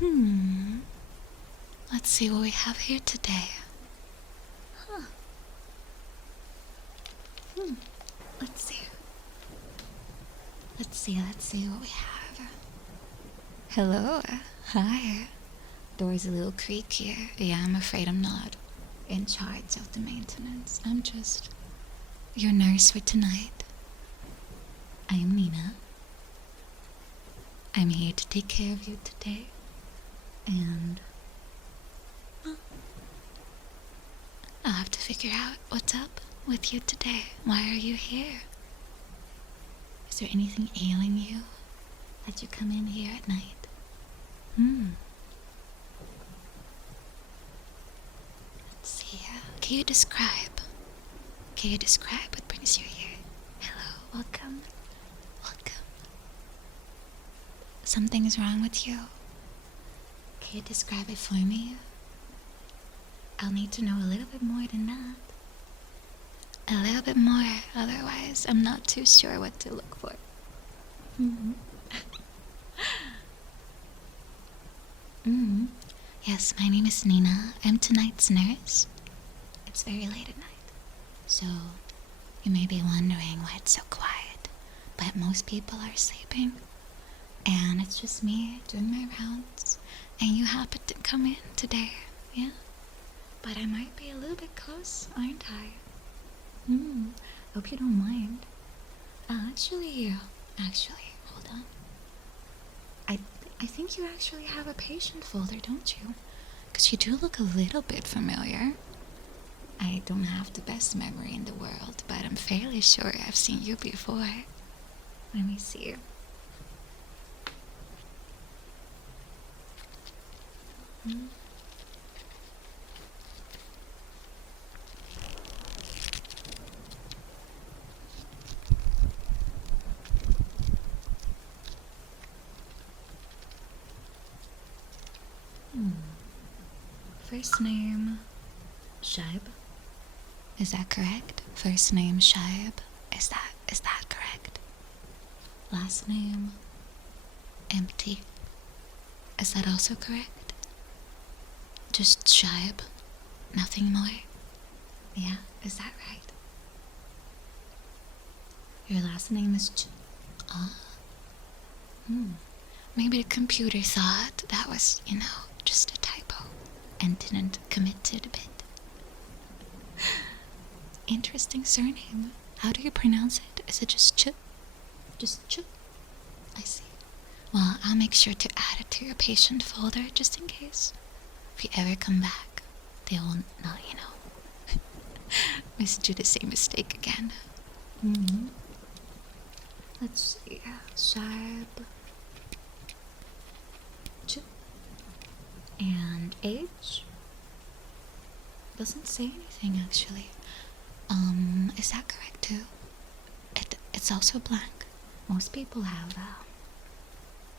Hmm. Let's see what we have here today. Huh. Hmm. Let's see. Let's see what we have. Hello. Hi. Door's a little creakier. Yeah, I'm afraid I'm not in charge of the maintenance. I'm just your nurse for tonight. I am Nina. I'm here to take care of you today. And I'll have to figure out what's up with you today. Why are you here? Is there anything ailing you that you come in here at night? Let's see. Can you describe? Can you describe what brings you here? Hello, welcome. Welcome. Something's wrong with you. Can you describe it for me? I'll need to know a little bit more than that. A little bit more, otherwise I'm not too sure what to look for. Yes, my name is Nina. I'm tonight's nurse. It's very late at night, so you may be wondering why it's so quiet, but most people are sleeping, and it's just me doing my rounds, and you happen to come in today, yeah? But I might be a little bit close, aren't I? Hope you don't mind. Actually, hold on. I think you actually have a patient folder, don't you? Because you do look a little bit familiar. I don't have the best memory in the world, but I'm fairly sure I've seen you before. Let me see. First name, Shaib. Is that correct? First name, Shaib. Is that correct? Last name, Empty. Is that also correct? Just Shaib. Nothing more? Yeah, is that right? Your last name is Maybe the computer thought that was, just a typo and didn't commit to the bit. Interesting surname. How do you pronounce it? Is it just Ch? Just Ch? I see. Well, I'll make sure to add it to your patient folder just in case. If you ever come back, they won't know, do the same mistake again. Let's see. Sharp. Ch. And age? Doesn't say anything actually. Is that correct too? It's also blank. Most people have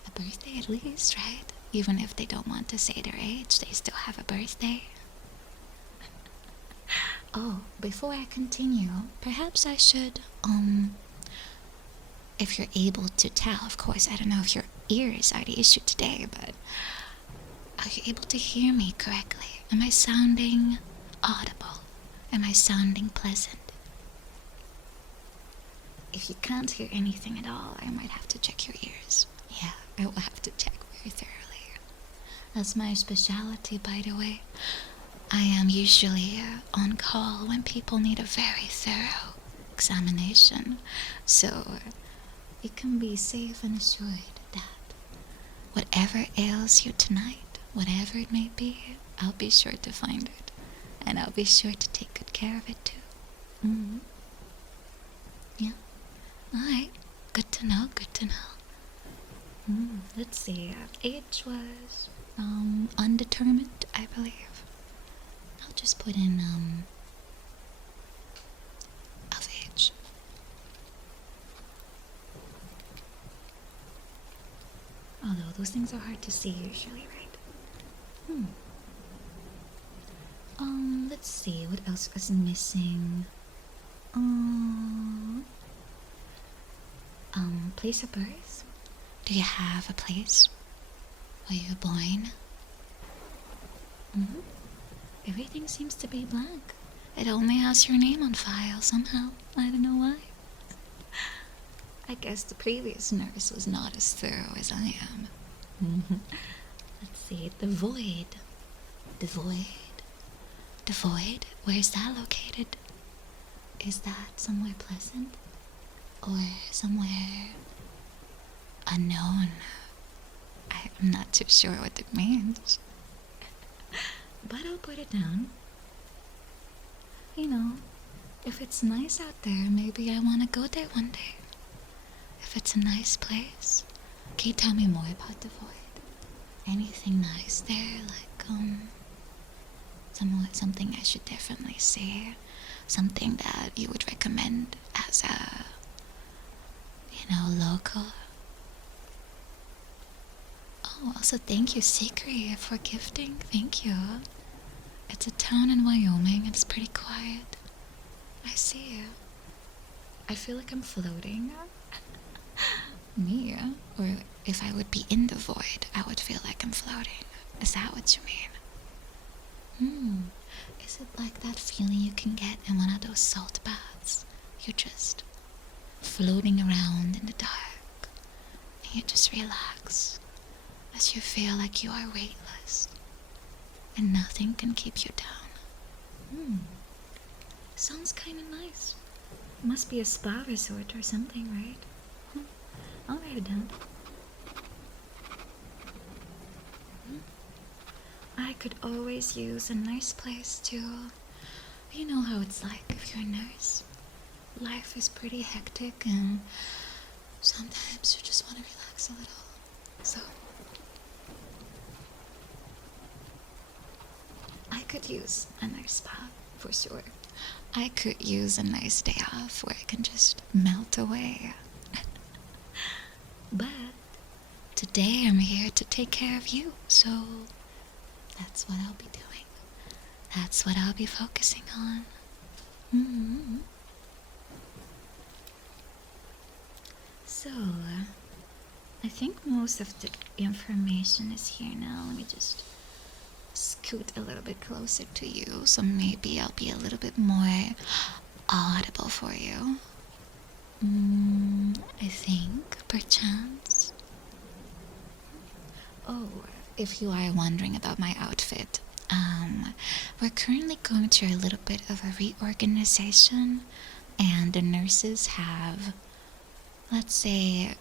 a birthday at least, right? Even if they don't want to say their age, they still have a birthday. Oh, before I continue, perhaps I should, if you're able to tell, of course, I don't know if your ears are the issue today, but are you able to hear me correctly? Am I sounding audible? Am I sounding pleasant? If you can't hear anything at all, I might have to check your ears. Yeah, I will have to check very thoroughly. That's my specialty, by the way. I am usually on call when people need a very thorough examination, so you can be safe and assured that whatever ails you tonight, whatever it may be, I'll be sure to find it, and I'll be sure to take good care of it too. Yeah. Alright, good to know, good to know. Let's see, age was, undetermined, I believe. I'll just put in, of age. Although those things are hard to see usually, right? Let's see, what else is missing? Place of birth? Do you have a place? Were you born? Mm-hmm. Everything seems to be blank. It only has your name on file somehow. I don't know why. I guess the previous nurse was not as thorough as I am. Let's see, the void. The void. The void? Where's that located? Is that somewhere pleasant? Or somewhere unknown? I'm not too sure what it means. But I'll put it down. You know, if it's nice out there, maybe I want to go there one day. If it's a nice place, can you tell me more about the void? Anything nice there, like, something I should definitely see? Something that you would recommend as a, local? Oh, also thank you, Sikri, for gifting. Thank you. It's a town in Wyoming. It's pretty quiet. I see you. I feel like I'm floating. Me? Or if I would be in the void, I would feel like I'm floating. Is that what you mean? Is it like that feeling you can get in one of those salt baths? You're just floating around in the dark, and you just relax as you feel like you are weightless, and nothing can keep you down. Sounds kinda nice. Must be a spa resort or something, right? I'll write it down. I could always use a nice place to... You know how it's like if you're a nurse. Life is pretty hectic and sometimes you just want to relax a little. So I could use a nice spa, for sure. I could use a nice day off where I can just melt away. But today I'm here to take care of you, so that's what I'll be doing. That's what I'll be focusing on. So, I think most of the information is here now. Let me just scoot a little bit closer to you, so maybe I'll be a little bit more audible for you. I think, perchance. Oh, if you are wondering about my outfit, we're currently going through a little bit of a reorganization, and the nurses have, let's say,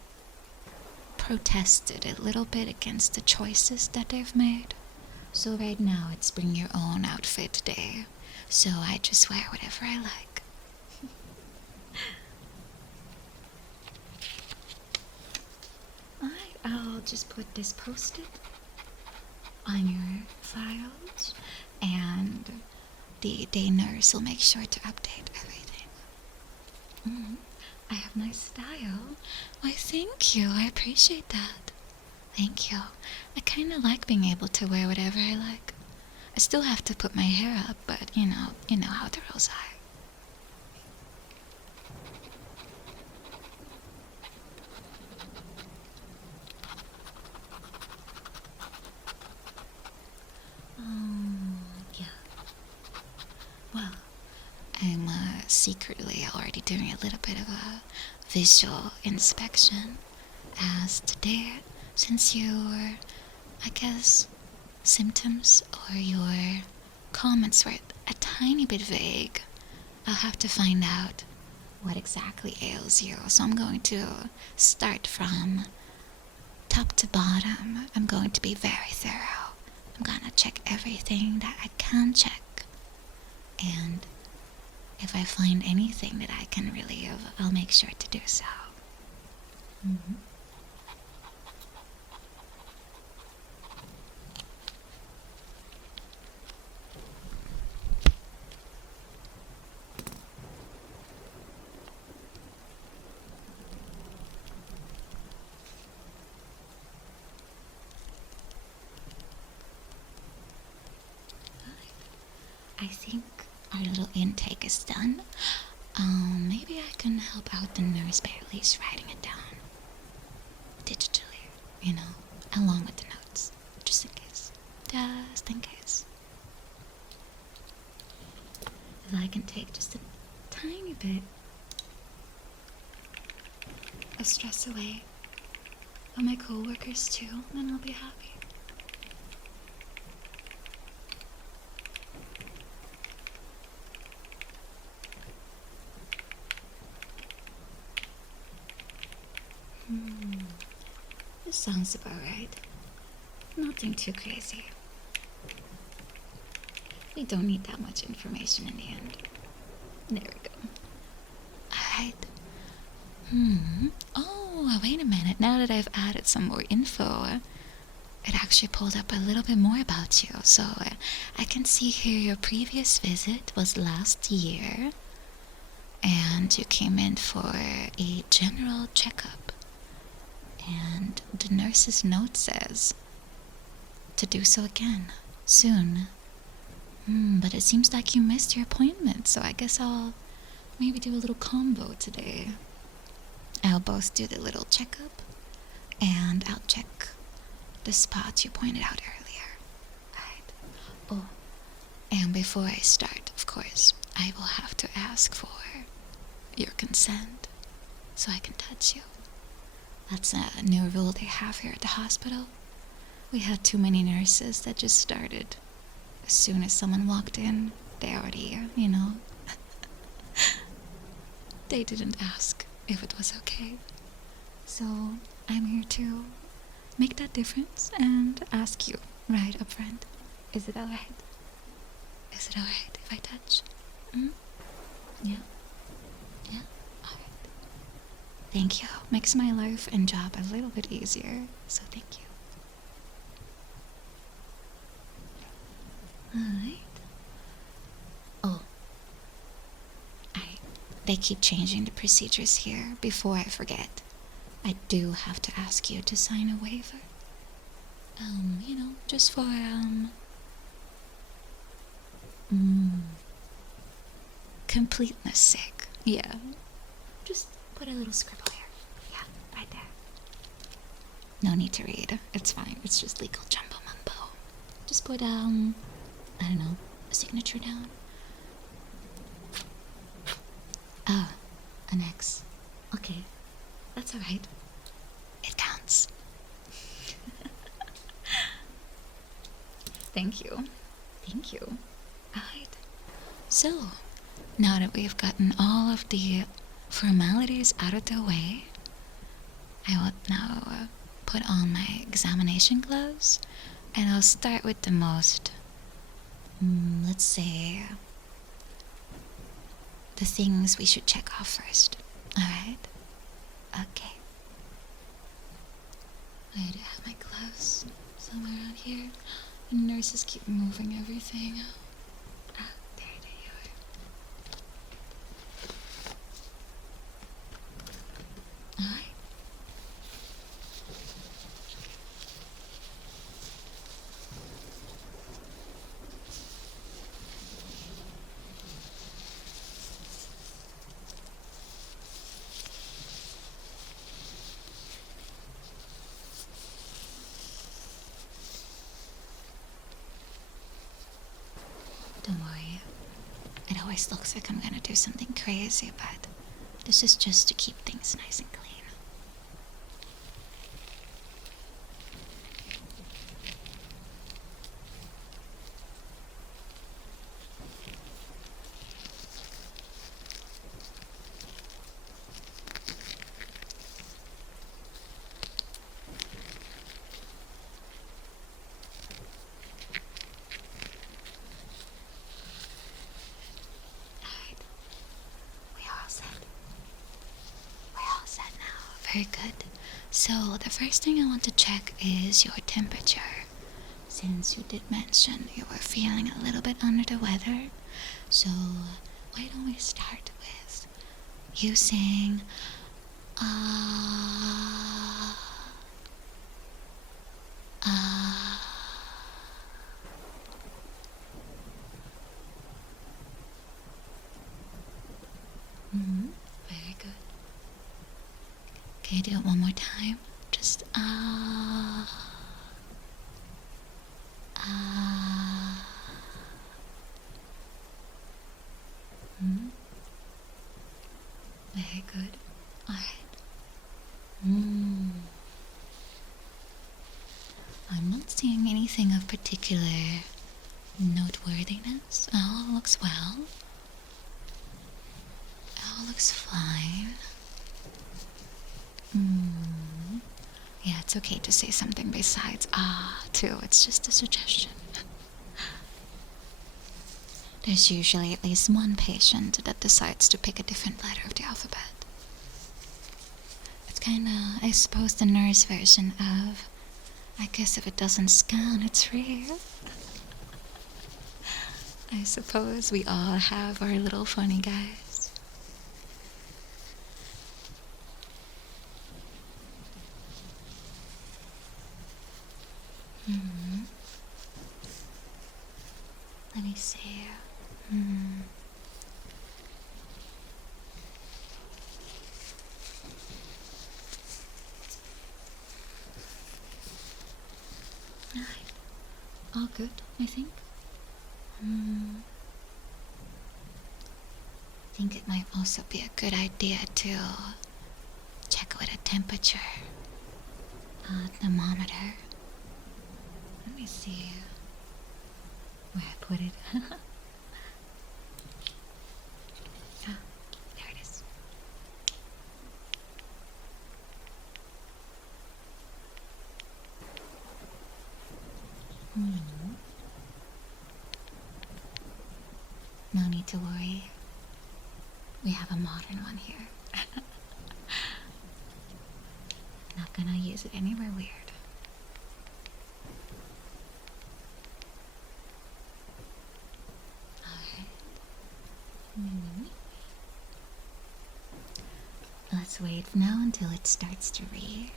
protested a little bit against the choices that they've made. So right now it's bring your own outfit day, so I just wear whatever I like. Alright, I'll just put this post-it on your files, and the day nurse will make sure to update everything. I have nice style. Why, thank you. I appreciate that. Thank you. I kind of like being able to wear whatever I like. I still have to put my hair up, but you know how the rules are. Yeah. Well, I'm secretly already doing a little bit of a visual inspection, as today, since your, I guess, symptoms or your comments were a tiny bit vague, I'll have to find out what exactly ails you. So I'm going to start from top to bottom. I'm going to be very thorough. I'm gonna check everything that I can check, and if I find anything that I can relieve, I'll make sure to do so. I think our little intake is done. Maybe I can help out the nurse by at least writing it down digitally, along with the notes. so that I can take just a tiny bit of stress away on my coworkers too, then I'll be happy. This sounds about right. Nothing too crazy. We don't need that much information in the end. There we go. Alright. Oh, wait a minute. Now that I've added some more info, it actually pulled up a little bit more about you. So I can see here your previous visit was last year, and you came in for a general checkup. And the nurse's note says to do so again soon. But it seems like you missed your appointment, so I guess I'll maybe do a little combo today. I'll both do the little checkup, and I'll check the spot you pointed out earlier. Right. Oh, and before I start, of course, I will have to ask for your consent so I can touch you. That's a new rule they have here at the hospital. We had too many nurses that just started. As soon as someone walked in, they already, they didn't ask if it was okay. So I'm here to make that difference and ask you right up front. Is it alright? Is it alright if I touch? Yeah? Yeah? Alright. Thank you. Makes my life and job a little bit easier, so thank you. Alright. Oh. They keep changing the procedures here. Before I forget, I do have to ask you to sign a waiver. Just for, completeness sake. Yeah. Just put a little scribble here. Yeah, right there. No need to read. It's fine. It's just legal jumbo mumbo. Just put, I don't know, a signature down. Ah, an X. Okay, that's alright. It counts. Thank you. Thank you. Alright. So, now that we've gotten all of the formalities out of the way, I will now put on my examination gloves, and I'll start with the most, let's say, the things we should check off first. Alright? Okay. I do have my gloves somewhere around here. The nurses keep moving everything. There you are. Alright. Don't worry. It always looks like I'm gonna do something crazy, but this is just to keep things nice and clean. Very good. So the first thing I want to check is your temperature. Since you did mention you were feeling a little bit under the weather, so why don't we start with you saying, Very good. Can you do it one more time? Just good. Alright. Mm. I'm not seeing anything of particular noteworthiness. All looks well. All looks fine. Yeah, it's okay to say something besides too. It's just a suggestion. There's usually at least one patient that decides to pick a different letter of the alphabet. It's kinda, I suppose, the nurse version of, I guess if it doesn't scan, it's real. I suppose we all have our little funny guys. Let me see. Alright. All good, I think. I think it might also be a good idea to check with a temperature thermometer. Let me see where I put it. There it is. No need to worry. We have a modern one here. Not gonna use it anywhere weird. Alright. Let's wait now until it starts to read.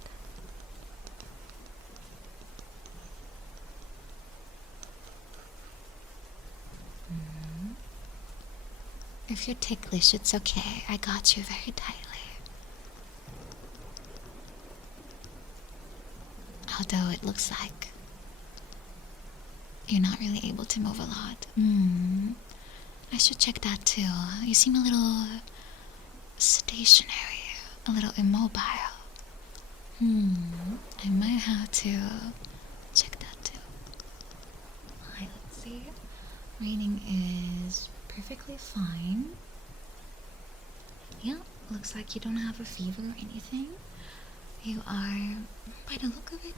If you're ticklish, it's okay. I got you very tightly. Although it looks like you're not really able to move a lot. I should check that too. You seem a little stationary, a little immobile. I might have to check that too. Alright, let's see. Reading is perfectly fine. Yeah, looks like you don't have a fever or anything. You are, by the look of it,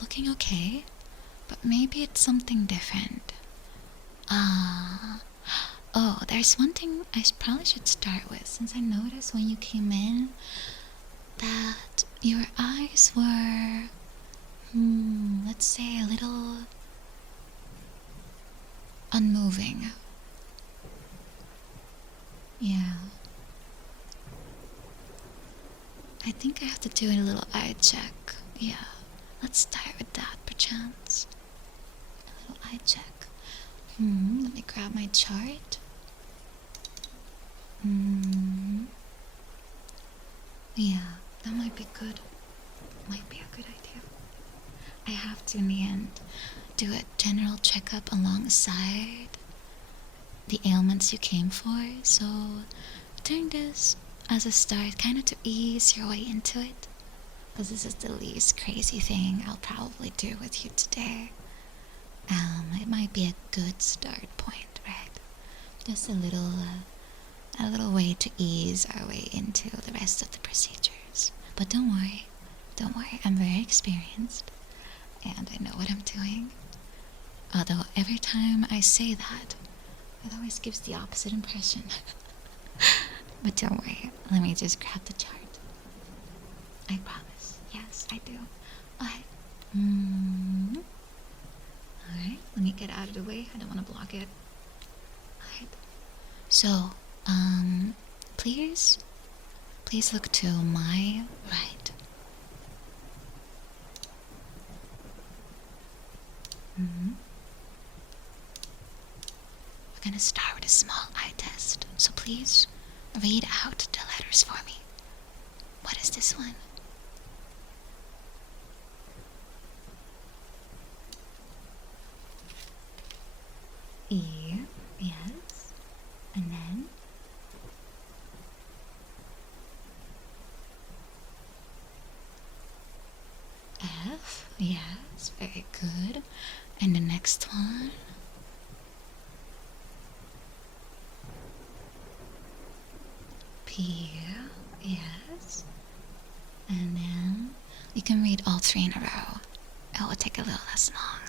looking okay. But maybe it's something different. Oh, there's one thing I probably should start with, since I noticed when you came in that your eyes were, let's say a little unmoving. Yeah. I think I have to do a little eye check. Yeah. Let's start with that, perchance. A little eye check. Let me grab my chart. Yeah, that might be good. Might be a good idea. I have to, in the end, do a general checkup alongside the ailments you came for. So, doing this as a start, kind of to ease your way into it. Because this is the least crazy thing I'll probably do with you today. It might be a good start point, right? Just a little way to ease our way into the rest of the procedures. But don't worry, I'm very experienced, and I know what I'm doing. Although every time I say that, it always gives the opposite impression. But don't worry, let me just grab the chart. I promise, yes, I do. Alright. Alright, let me get out of the way. I don't want to block it. Alright. So, please look to my right. We're gonna start with a small eye test. So please read out the letters for me. What is this one? E, yes. And then good. And the next one. P. Yes. And then you can read all three in a row. It will take a little less long.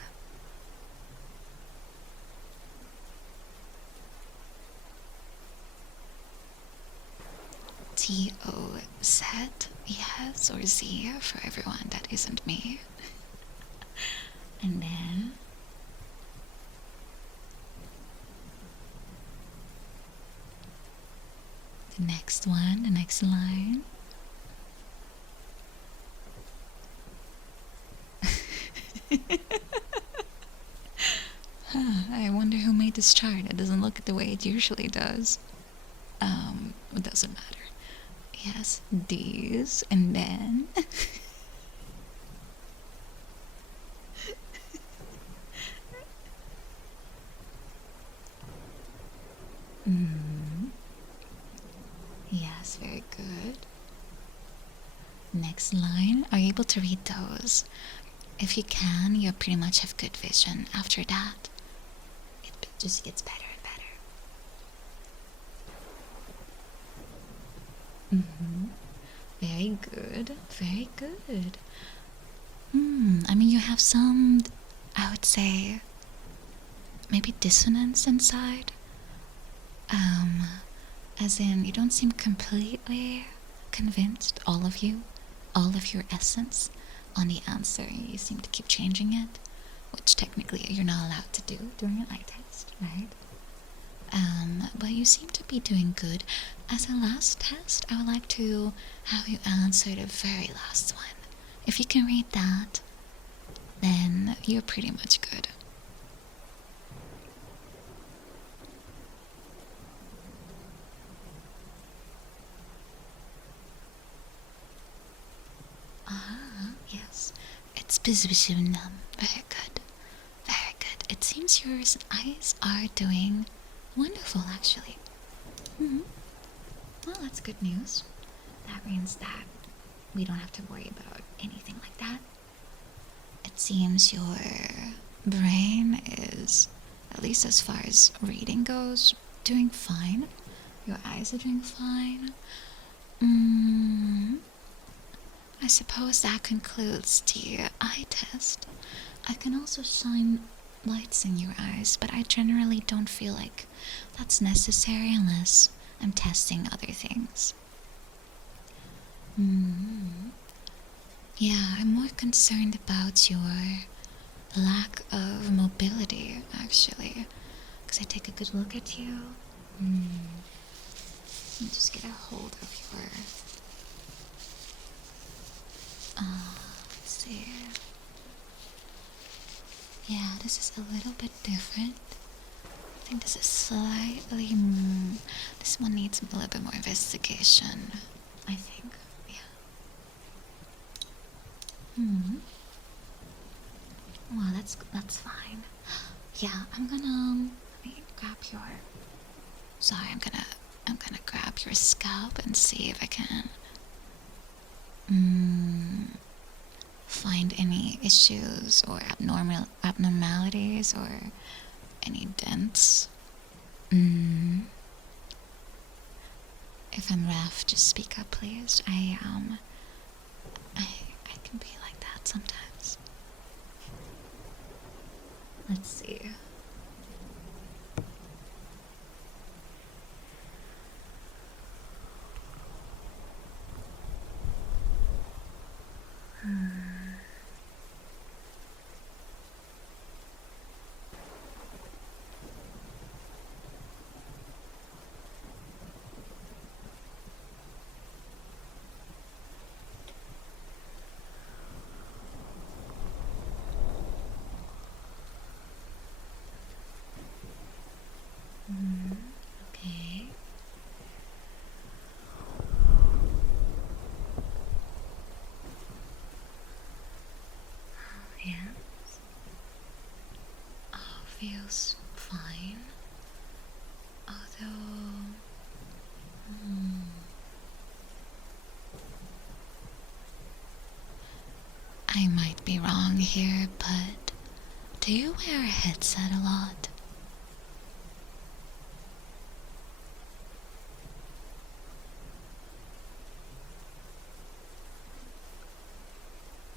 T-O-Z, yes, or Z for everyone that isn't me. And then the next one, the next line. I wonder who made this chart. It doesn't look the way it usually does. It doesn't matter. Yes, these, and then yes, very good. Next line. Are you able to read those? If you can, you pretty much have good vision. After that, it just gets better and better. Very good. Very good. I mean, you have some, I would say, maybe dissonance inside. As in, you don't seem completely convinced, all of you, all of your essence, on the answer. You seem to keep changing it, which technically you're not allowed to do during an eye test, right? But you seem to be doing good. As a last test, I would like to have you answer the very last one. If you can read that, then you're pretty much good. Yes. It's bizbishunam. Very good. Very good. It seems your eyes are doing wonderful, actually. Well, that's good news. That means that we don't have to worry about anything like that. It seems your brain is, at least as far as reading goes, doing fine. Your eyes are doing fine. I suppose that concludes the eye test. I can also shine lights in your eyes, but I generally don't feel like that's necessary unless I'm testing other things. Yeah, I'm more concerned about your lack of mobility, actually. Because I take a good look at you. Let me just get a hold of your... let's see. Yeah, this is a little bit different. I think this is slightly... this one needs a little bit more investigation, I think. Well, that's fine. Yeah, I'm gonna let me grab your... Sorry, I'm gonna grab your scalp and see if I can find any issues or abnormalities or any dents. If I'm rough, just speak up, please. I can be like that sometimes. Let's see. Okay. Yes. Feels fine. Although... I might be wrong here, but Do you wear a headset a lot?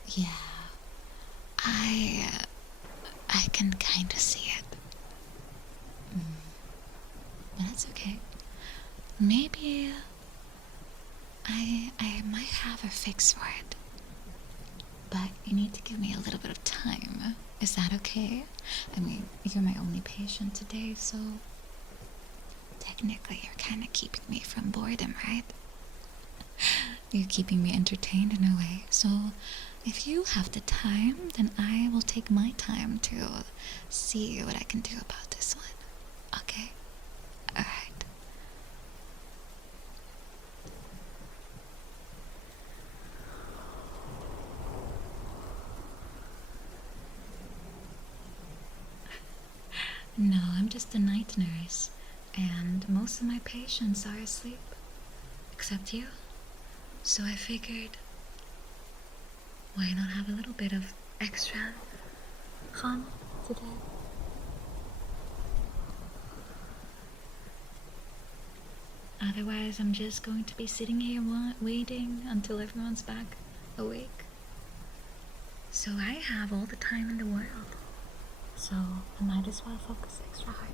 Yeah, I I can kind of see it. But that's okay. Maybe I might have a fix for it. But you need to give me a little bit of time. Is that okay? I mean, you're my only patient today, so technically you're kind of keeping me from boredom, right? You're keeping me entertained in a way. So if you have the time, then I will take my time to see what I can do about this one. Okay? Alright. No, I'm just a night nurse, and most of my patients are asleep, except you. So I figured, why not have a little bit of extra fun today? Otherwise, I'm just going to be sitting here waiting until everyone's back awake. So I have all the time in the world. So I might as well focus extra hard.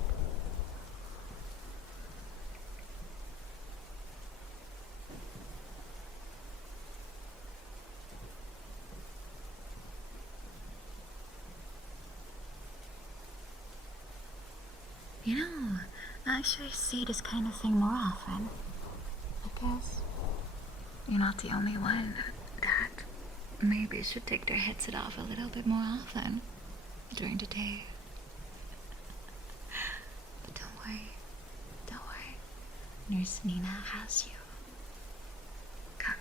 You know, I actually see this kind of thing more often. I guess you're not the only one that maybe should take their headset off a little bit more often during the day. But don't worry. Nurse Nina has you covered.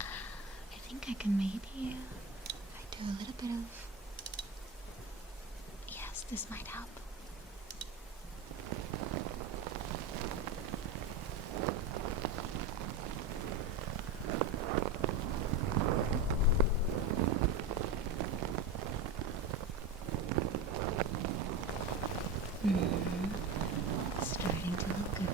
I think I can maybe do a little bit of... Yes, this might help. Starting to look good.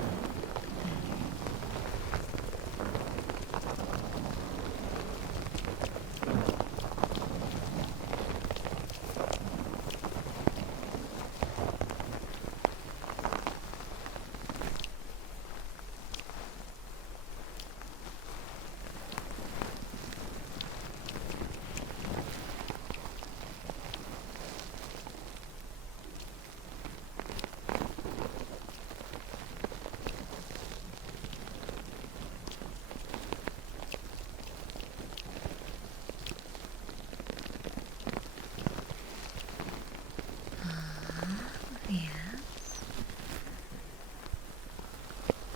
Yes.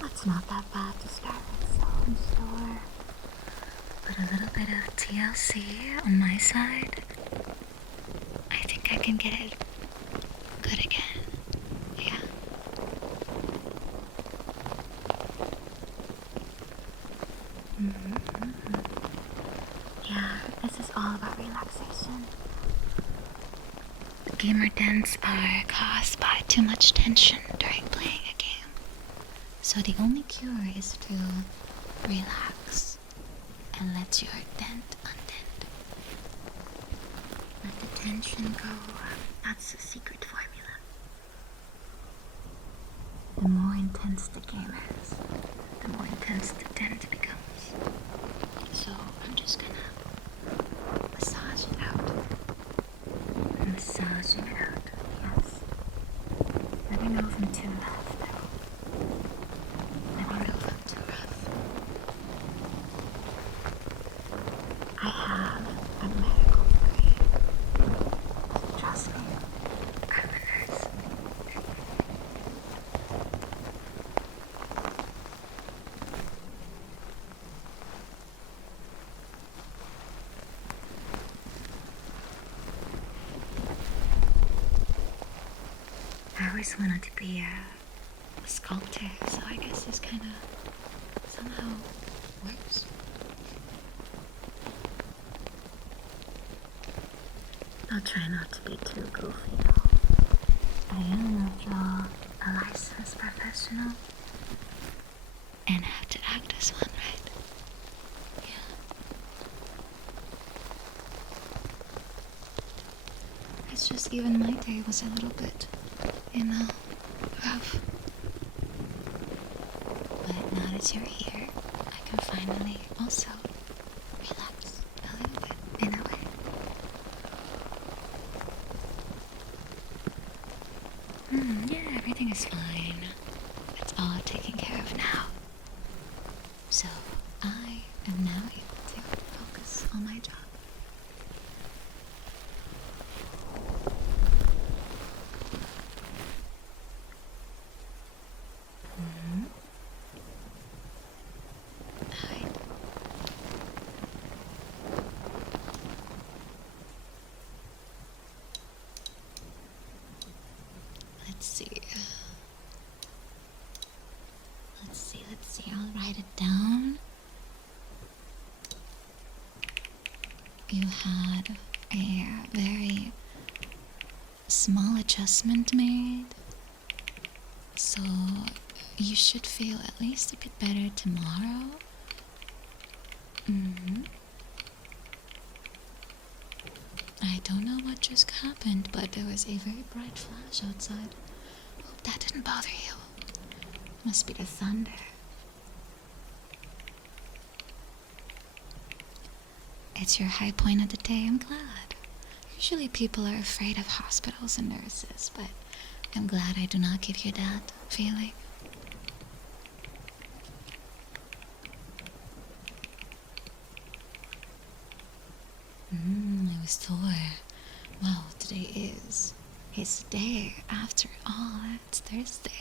It's not that bad to start with, so I'm sure. But a little bit of TLC on my side, I think I can get it good again. Yeah. Yeah, this is all about relaxation. Gamer dens are caused by too much tension during playing a game. So the only cure is to relax and let your dent undent. Let the tension go. That's the secret formula. The more intense the game is, the more intense the dent becomes. So I'm just gonna massage it out. Massaging it out, yes. Let me know if I'm too rough, though. Let me know if I'm too rough. I have a medical degree. Trust me, I'm a nurse. always wanted to be a sculptor, so I guess this kind of somehow works. I'll try not to be too goofy though. I am, after all, a licensed professional. And I have to act as one, right? Yeah. It's just even my day was a little bit, rough. But now that you're here, I can finally also relax a little bit, in a way. Yeah, everything is fine. It's all taken care of now. So, I am now able to focus on my job. Alright. Let's see. I'll write it down. You had a very small adjustment made, so you should feel at least a bit better tomorrow. I don't know what just happened, but there was a very bright flash outside. Hope that didn't bother you. Must be the thunder. It's your high point of the day, I'm glad. Usually people are afraid of hospitals and nurses, but I'm glad I do not give you that feeling. It was Thor. Well, today is his day. After all, it's Thursday.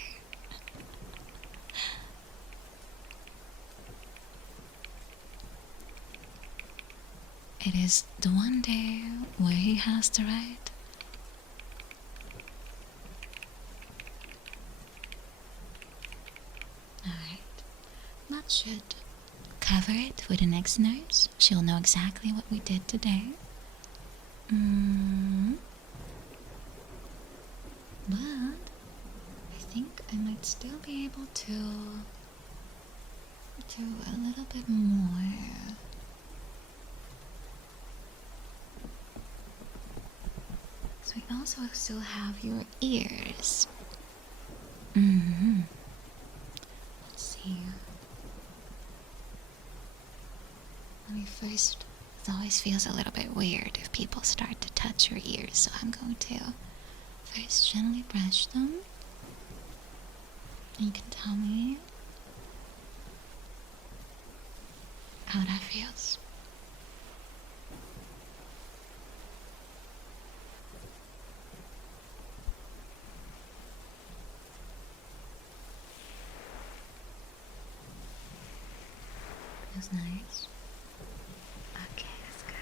It is the one day where he has to write. Alright. That should cover it with the next nurse. She'll know exactly what we did today. But I think I might still be able to do a little bit more. So we also still have your ears. Let's see. Let me first. It always feels a little bit weird if people start to touch your ears, so I'm going to first gently brush them. And you can tell me how that feels. Feels nice. Okay, that's good.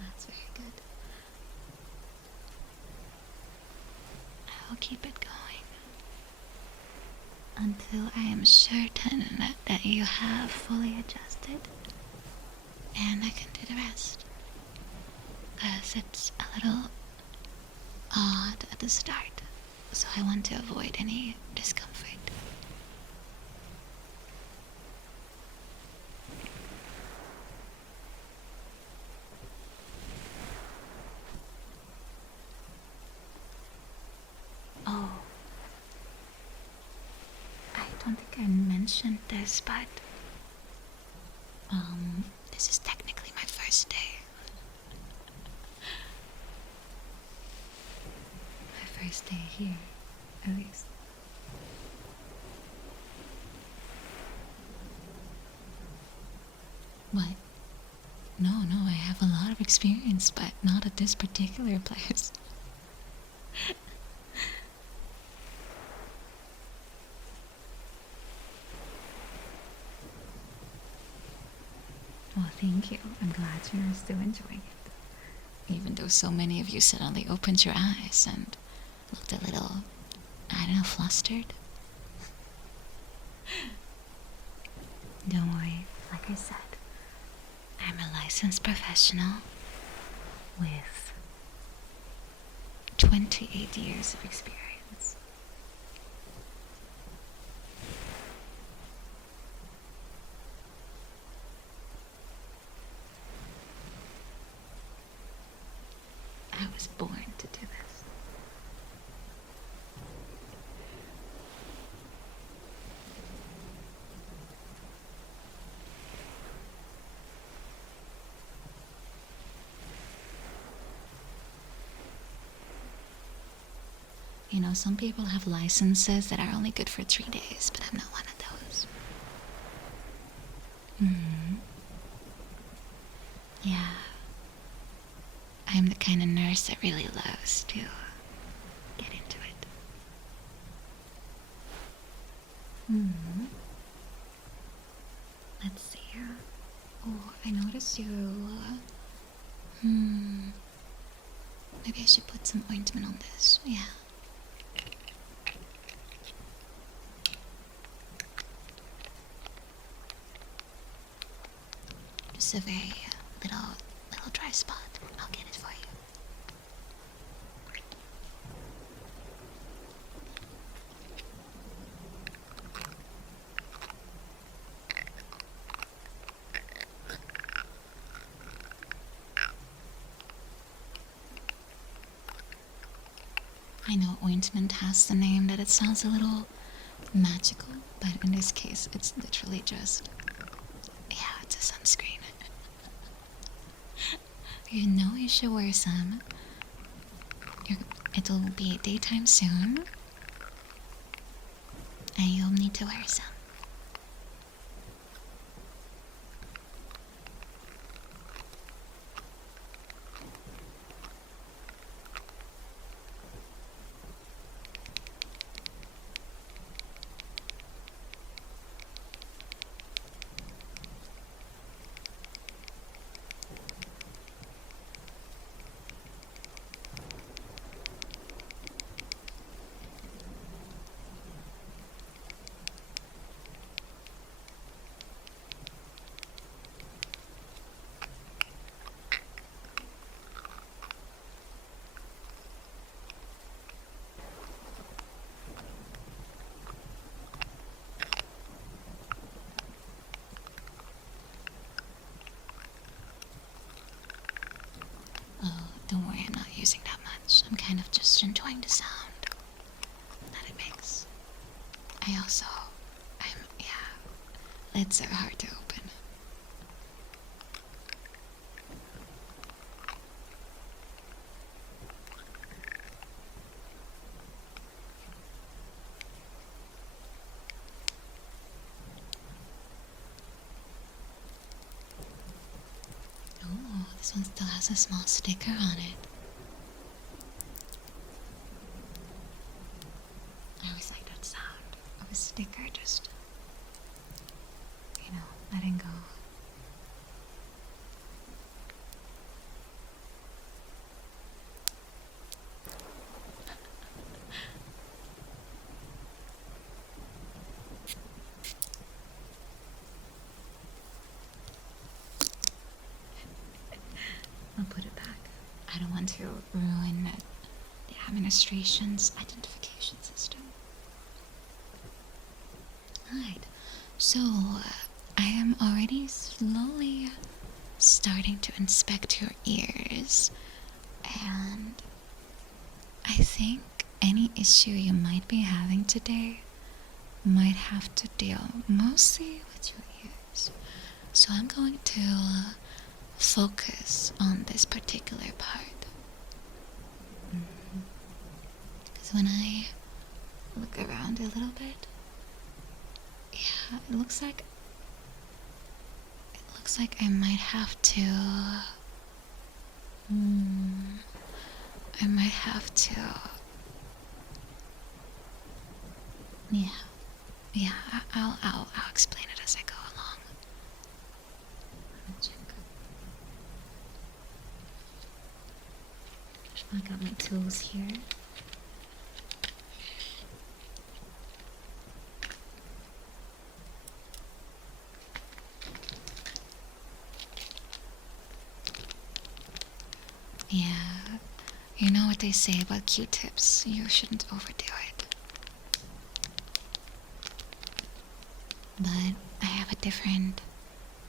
That's very good. I'll keep it going until I am certain that you have fully adjusted, and I can do the rest. Because it's a little odd at the start, so I want to avoid any discomfort. Oh, I don't think I mentioned this, but this is technically my first day. My first day here, at least. What? No, I have a lot of experience, but not at this particular place. Well, thank you. I'm glad you're still enjoying it. Even though so many of you suddenly opened your eyes and looked a little, I don't know, flustered. Don't worry, like I said, I'm a licensed professional with 28 years of experience. I was born to do this. You know, some people have licenses that are only good for 3 days, but I'm not one of those. Yeah. I'm the kind of nurse that really loves to get into it. Let's see here. Oh, I noticed you. Maybe I should put some ointment on this. Yeah. Just a very little dry spot. I'll get it for you. I know ointment has the name that it sounds a little magical, but in this case, it's literally just, yeah, it's a sunscreen. You know you should wear some. It'll be daytime soon, and you'll need to wear some. Oh, don't worry, I'm not using that much. I'm kind of just enjoying the sound that it makes. Lids are hard to open. Oh, this one still has a small sticker on it. I always like that sound of a sticker just, letting go. I'll put it back. I don't want to ruin the administration's identification system. Alright, so I am already slowly starting to inspect your ears, and I think any issue you might be having today might have to deal mostly with your ears. So I'm going to focus on this particular part. Because when I look around a little bit, yeah, it looks like I might have to yeah, I'll explain it as I go along. Let me check. I got my tools here. Yeah, you know what they say about Q-tips. You shouldn't overdo it. But I have a different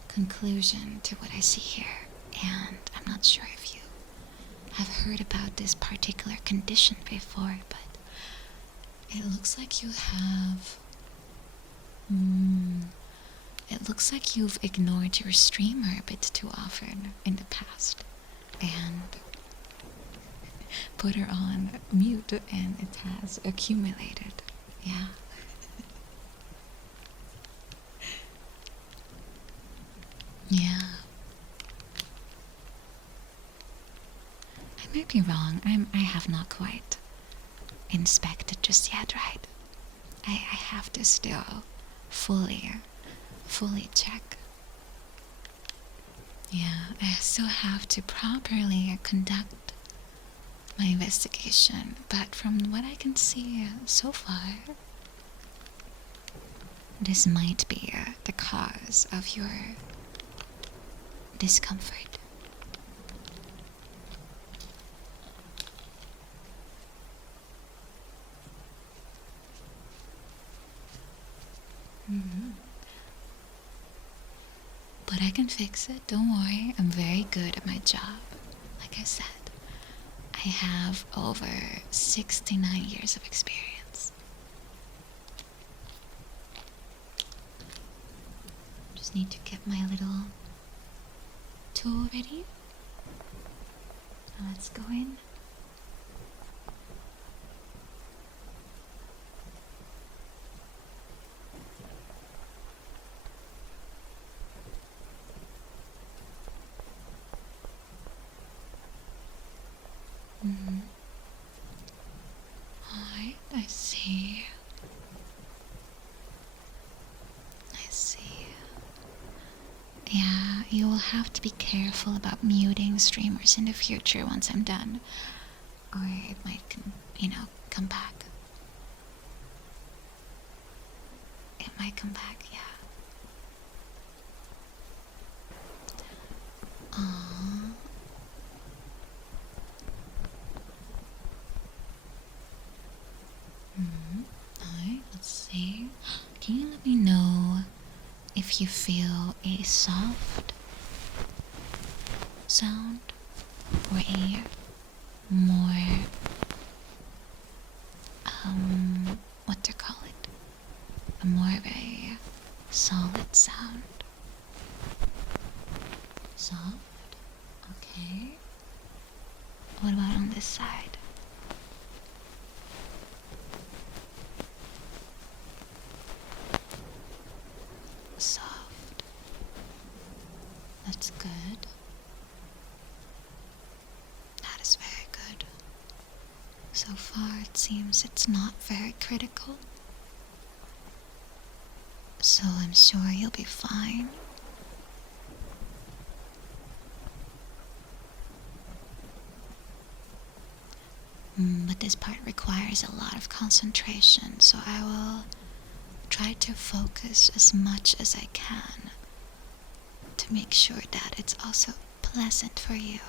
conclusion to what I see here, and I'm not sure if you have heard about this particular condition before, but it looks like you have... it looks like you've ignored your streamer a bit too often in the past, and put her on mute, and it has accumulated. Yeah. Yeah. I might be wrong. I have not quite inspected just yet, right? I have to still fully check. Yeah, I still have to properly conduct my investigation, but from what I can see so far, this might be the cause of your discomfort. But I can fix it, don't worry. I'm very good at my job. Like I said, I have over 69 years of experience. Just need to get my little tool ready. Now let's go in. Alright, I see. Yeah, you will have to be careful about muting streamers in the future once I'm done. Or it might, come back. It might come back, yeah. Aww. Alright, let's see. Can you let me know if you feel a soft sound or a more, what to call it? A more of a solid sound? Soft? Okay. What about on this side? Soft. That's good. That is very good. So far it seems it's not very critical. So I'm sure you'll be fine. But this part requires a lot of concentration, so I will try to focus as much as I can to make sure that it's also pleasant for you.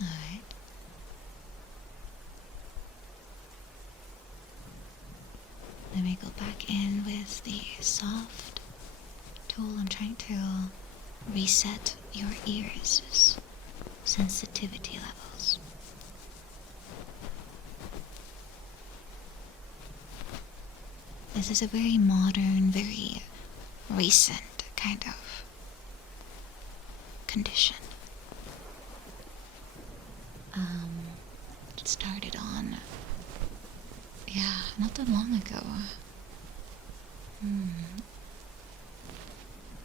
Alright. Let me go back in with the soft tool. I'm trying to reset your ears' sensitivity levels. This is a very modern, very recent kind of condition. It started on, not that long ago.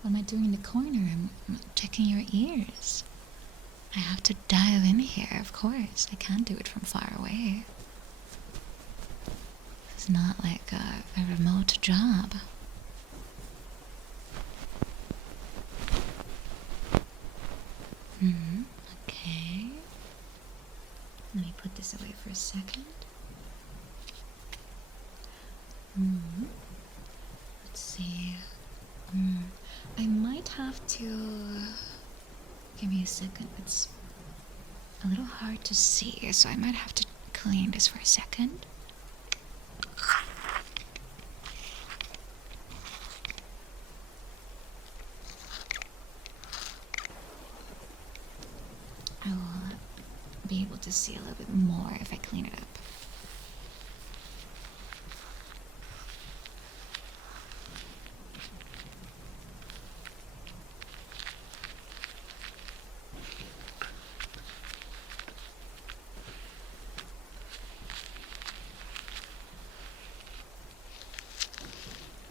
What am I doing in the corner? I'm checking your ears. I have to dive in here, of course. I can't do it from far away. is not like a remote job. Okay. Let me put this away for a second. Let's see. I might have to... Give me a second. It's a little hard to see, so I might have to clean this for a second. I will be able to see a little bit more if I clean it up.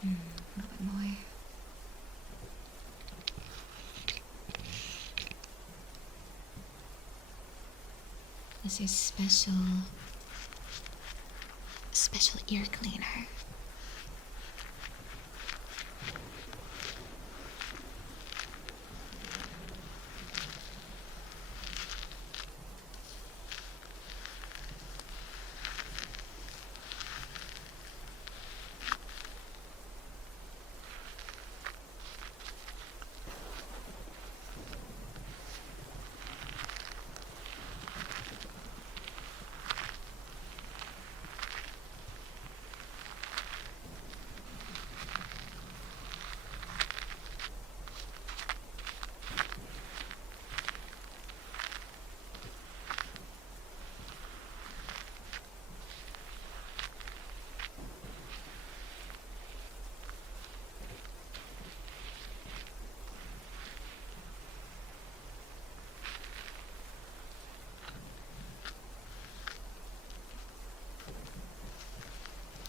A little bit more. This is special ear cleaner.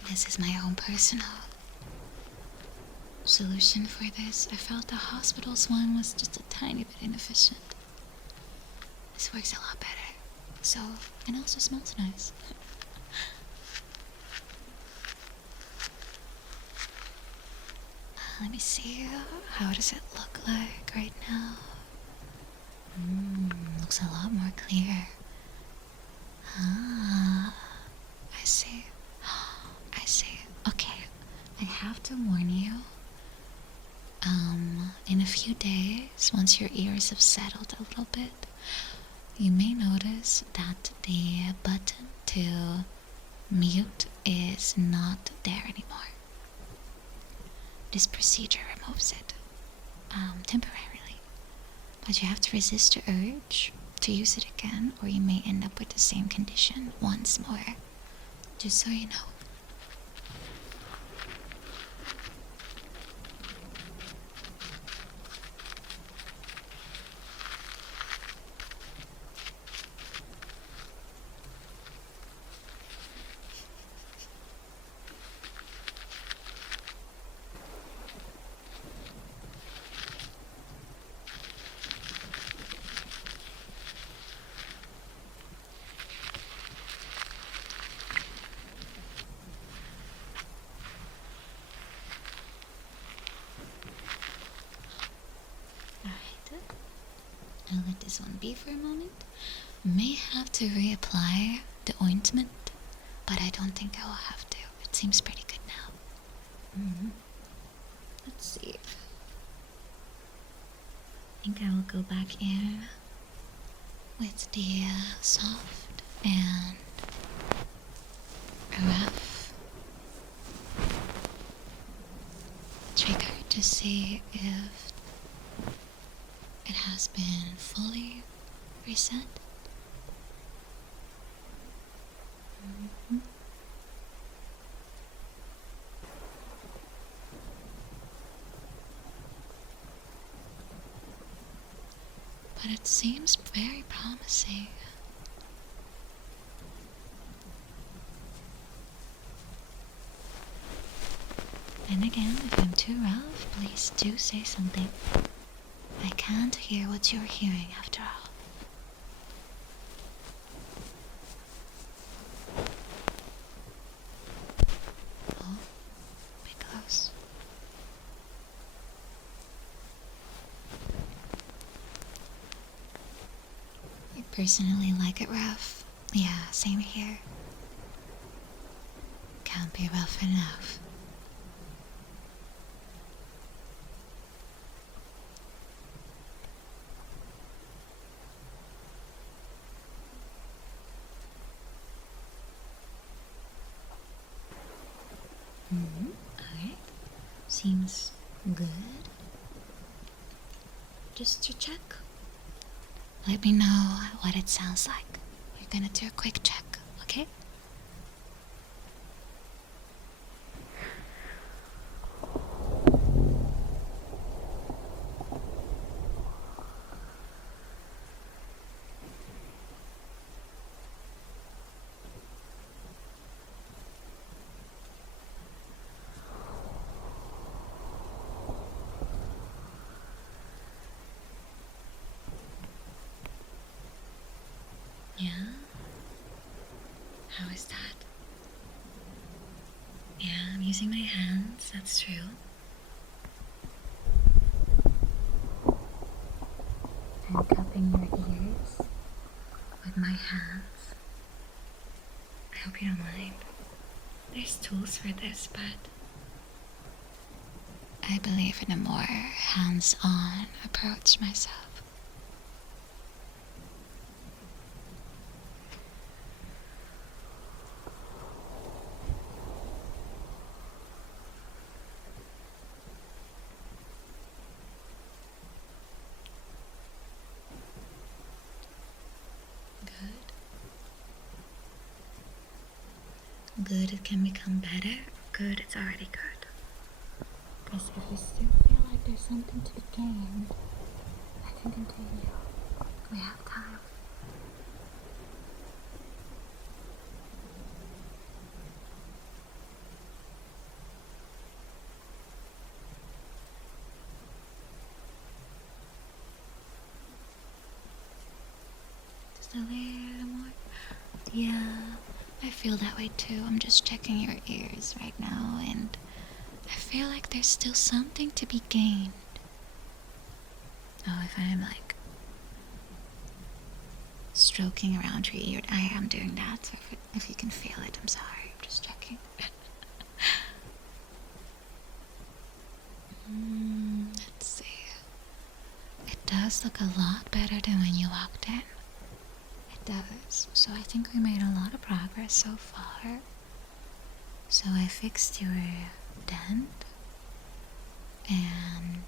This is my own personal solution for this. I felt the hospital's one was just a tiny bit inefficient. This works a lot better. So, and also smells nice. Let me see. How does it look like right now? Looks a lot more clear. Ah, I see. I see. Okay, I have to warn you. In a few days, once your ears have settled a little bit, you may notice that the button to mute is not there anymore. This procedure removes it, temporarily. But you have to resist the urge to use it again, or you may end up with the same condition once more. Just so you know. I'll let this one be for a moment. May have to reapply the ointment, but I don't think I will have to. It seems pretty good now. Let's see. I think I will go back in with the soft and rough trigger to see if it has been fully reset. But it seems very promising. And again, if I'm too rough, please do say something. I can't hear what you're hearing after all. personally like it rough. Yeah, same here. Can't be rough enough. Alright. Seems good. Just to check. Let me know what it sounds like. We're gonna do a quick check, okay? Yeah? How is that? Yeah, I'm using my hands, that's true. I'm cupping your ears with my hands. I hope you don't mind. There's tools for this, but I believe in a more hands-on approach myself. Good, it can become better. Good, it's already good. Because if you still feel like there's something to be gained, I can continue. We have time. Just a little more. Yeah, I feel that way too. I'm just checking your ears right now, and I feel like there's still something to be gained. Oh, if I'm like stroking around your ear, I am doing that. So if you can feel it, I'm sorry. I'm just checking. Let's see. It does look a lot better than when you walked in. It does. So I think we made a lot of progress so far. So I fixed your dent, and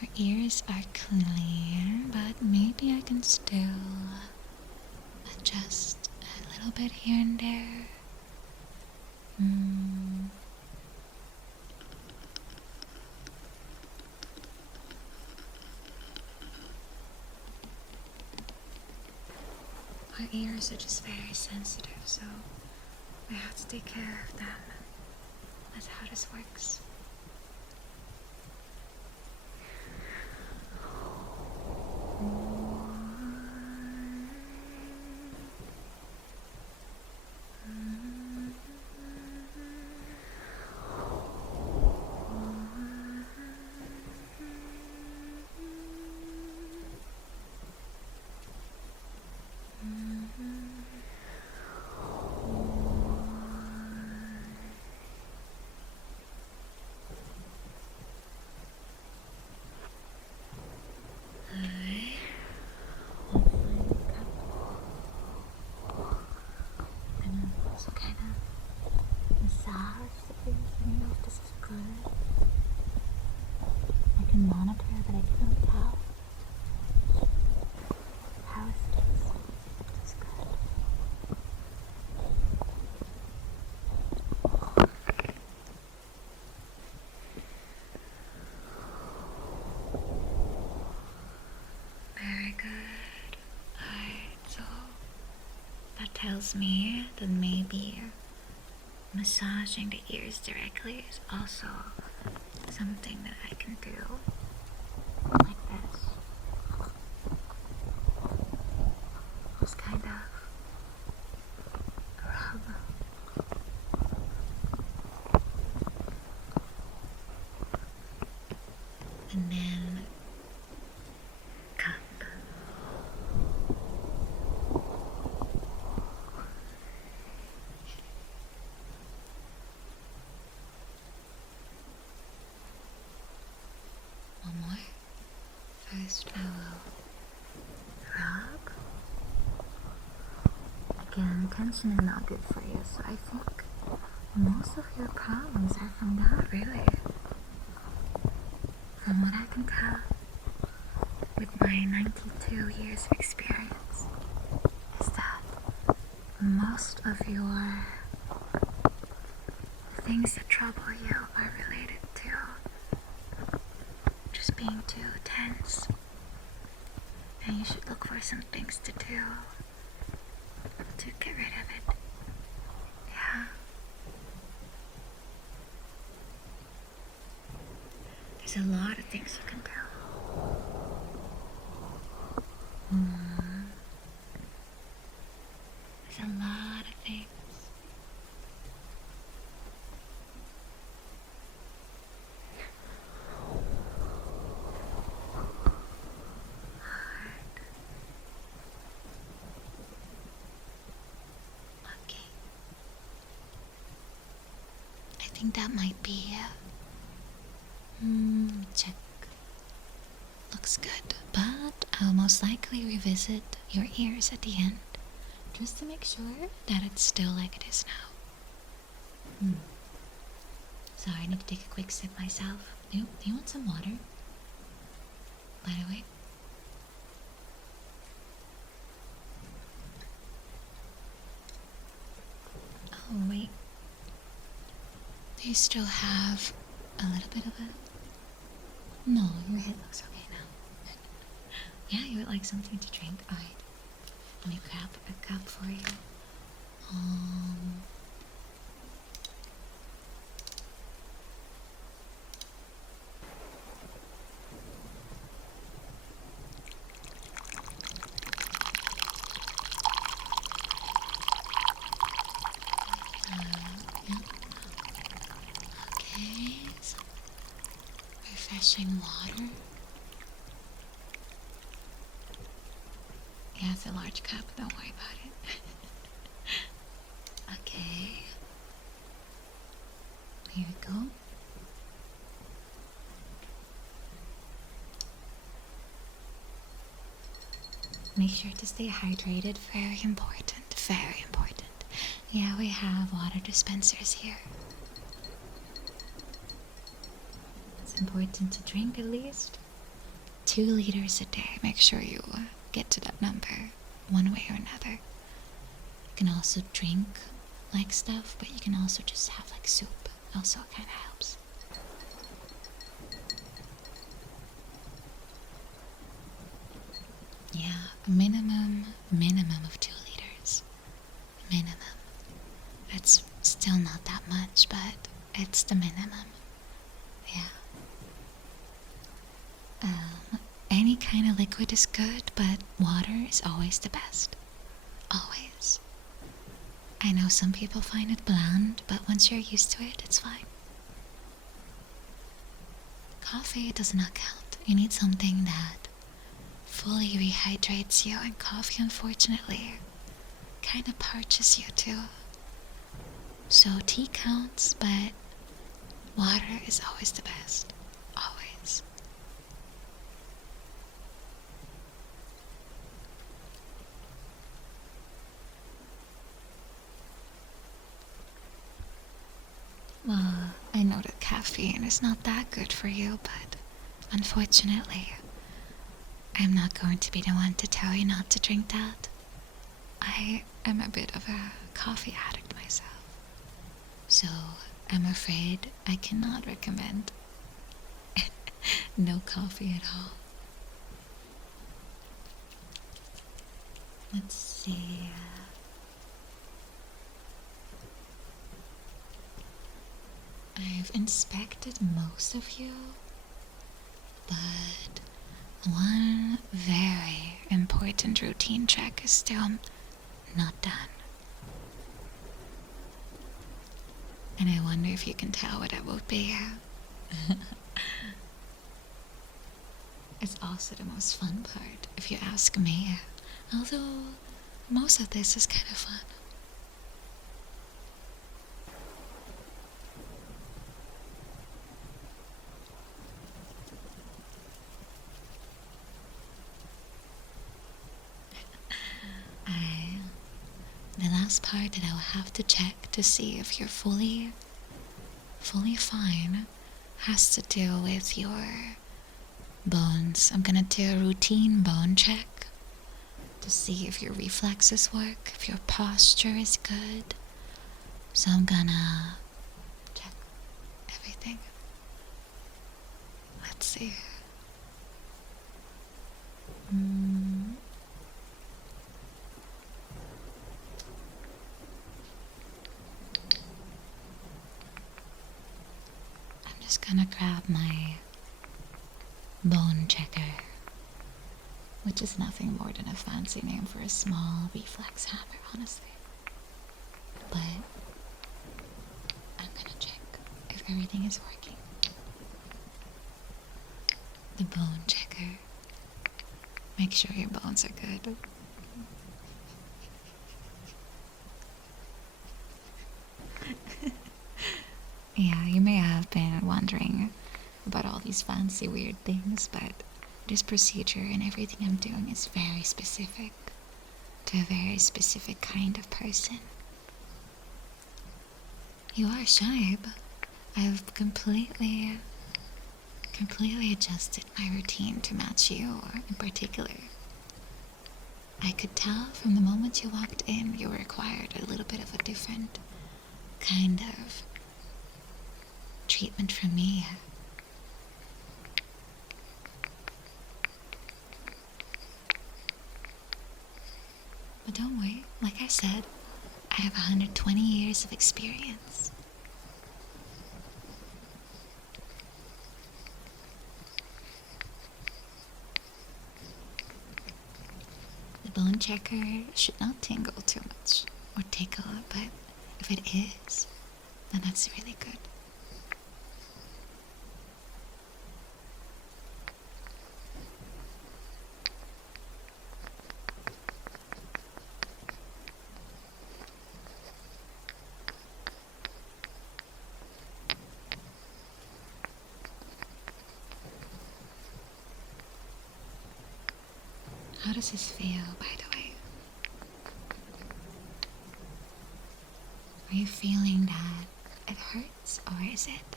your ears are clear, but maybe I can still adjust a little bit here and there. Our ears are just very sensitive, so we have to take care of them. That's how this works. I can monitor, but I can't tell. How is this? It's good. Very good. Alright, so that tells me that maybe massaging the ears directly is also something that I can do. Like this. Just kind of rub. And then cup. first I will rub. Again, tension is not good for you, so I think most of your problems are from that, really. From what I can tell, with my 92 years of experience, is that most of your things that trouble you are related to just being too tense. And you should look for some things to do to get rid of it. Yeah. There's a lot of things you can do. There's a lot of things. Okay. I think that might be check. Looks good, but I'll most likely revisit your ears at the end, just to make sure that it's still like it is now. Sorry, I need to take a quick sip myself. Do you want some water? By the way. Oh, wait. Do you still have a little bit of a... No, your head looks okay now. Yeah, you would like something to drink? Alright. Let me grab a cup for you. Yeah. Okay, some refreshing water. Yeah, it's a large cup, don't worry about it. Okay. Here we go. Make sure to stay hydrated, very important, very important. Yeah, we have water dispensers here. It's important to drink at least 2 liters a day. Make sure you get to that number one way or another. You can also drink like stuff, but you can also just have like soup. Also kind of helps. Yeah, a minimum of 2 liters. Minimum. It's still not that much, but it's the minimum. Yeah. Any kind of liquid is good, but water is always the best. Always. I know some people find it bland, but once you're used to it, it's fine. Coffee does not count. You need something that fully rehydrates you, and coffee, unfortunately, kind of parches you too. So tea counts, but water is always the best. Always. Well, I know that caffeine is not that good for you, but unfortunately, I'm not going to be the one to tell you not to drink that. I am a bit of a coffee addict myself, so I'm afraid I cannot recommend no coffee at all. Let's see. I've inspected most of you, but one very important routine check is still not done. And I wonder if you can tell what that will be. It's also the most fun part, if you ask me. Although, most of this is kind of fun. last part that I'll have to check to see if you're fully fine has to do with your bones. I'm gonna do a routine bone check to see if your reflexes work, if your posture is good. So I'm gonna check everything. Let's see. I'm just gonna grab my bone checker, which is nothing more than a fancy name for a small reflex hammer, honestly. But I'm gonna check if everything is working. The bone checker. Make sure your bones are good. Yeah, you may have been wondering about all these fancy weird things, but this procedure and everything I'm doing is very specific to a very specific kind of person. You are sharp. I've completely adjusted my routine to match you in particular. I could tell from the moment you walked in you required a little bit of a different kind of treatment from me. But don't worry, like I said, I have 120 years of experience. The bone checker should not tingle too much or tickle, but if it is, then that's really good. How does this feel, by the way? Are you feeling that it hurts, or is it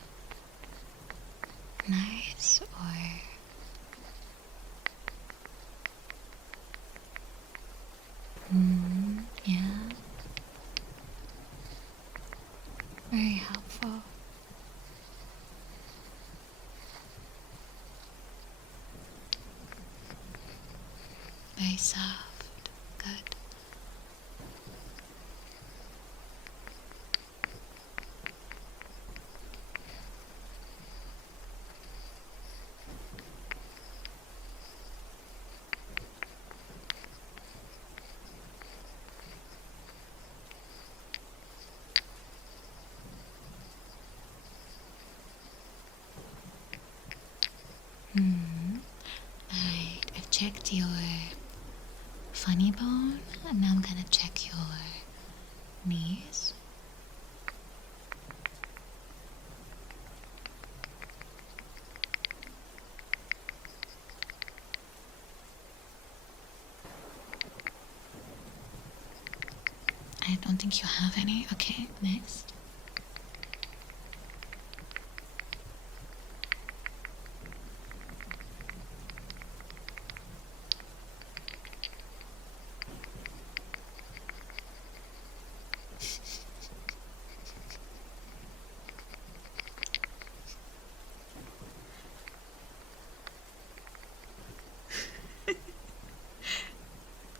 nice, or yeah, very helpful. Very soft, good. Alright, I've checked your funny bone, and now I'm gonna check your knees. I don't think you have any. Okay, next.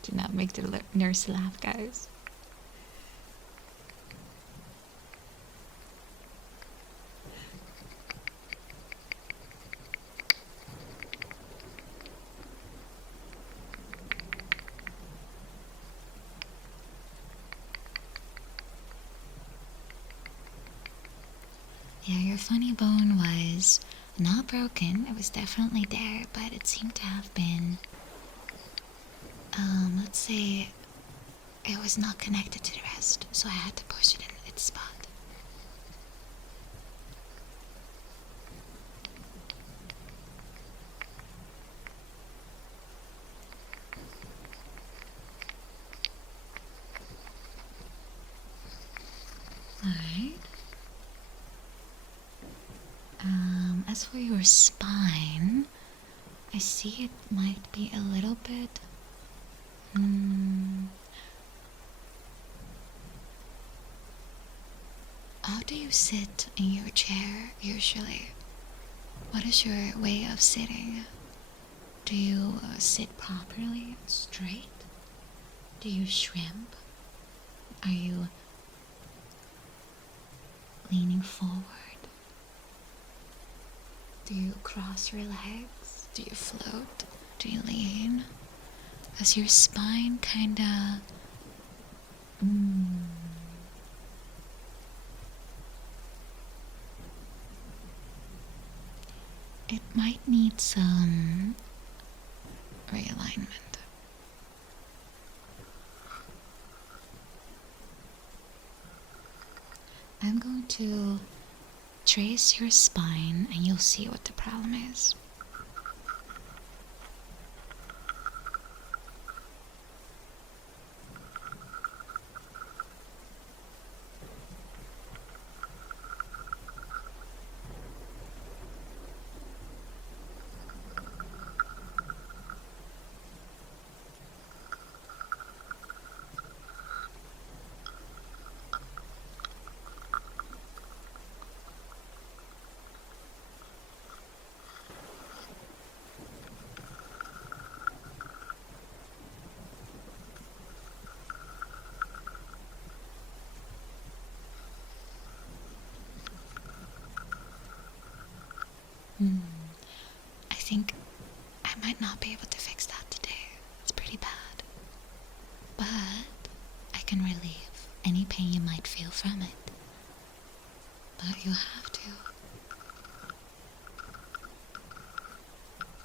Do not make the nurse laugh, guys. Yeah, your funny bone was not broken. It was definitely there, but it seemed to have been, let's say, it was not connected to the rest, so I had to push it in its spot. as for your spine, I see it might be a little bit. How do you sit in your chair usually? What is your way of sitting? Do you sit properly, straight? Do you shrimp? Are you leaning forward? Do you cross your legs? Do you float? Do you lean? Does your spine kinda... It might need some realignment. I'm going to trace your spine and you'll see what the problem is. I think I might not be able to fix that today. It's pretty bad. But I can relieve any pain you might feel from it. But you have to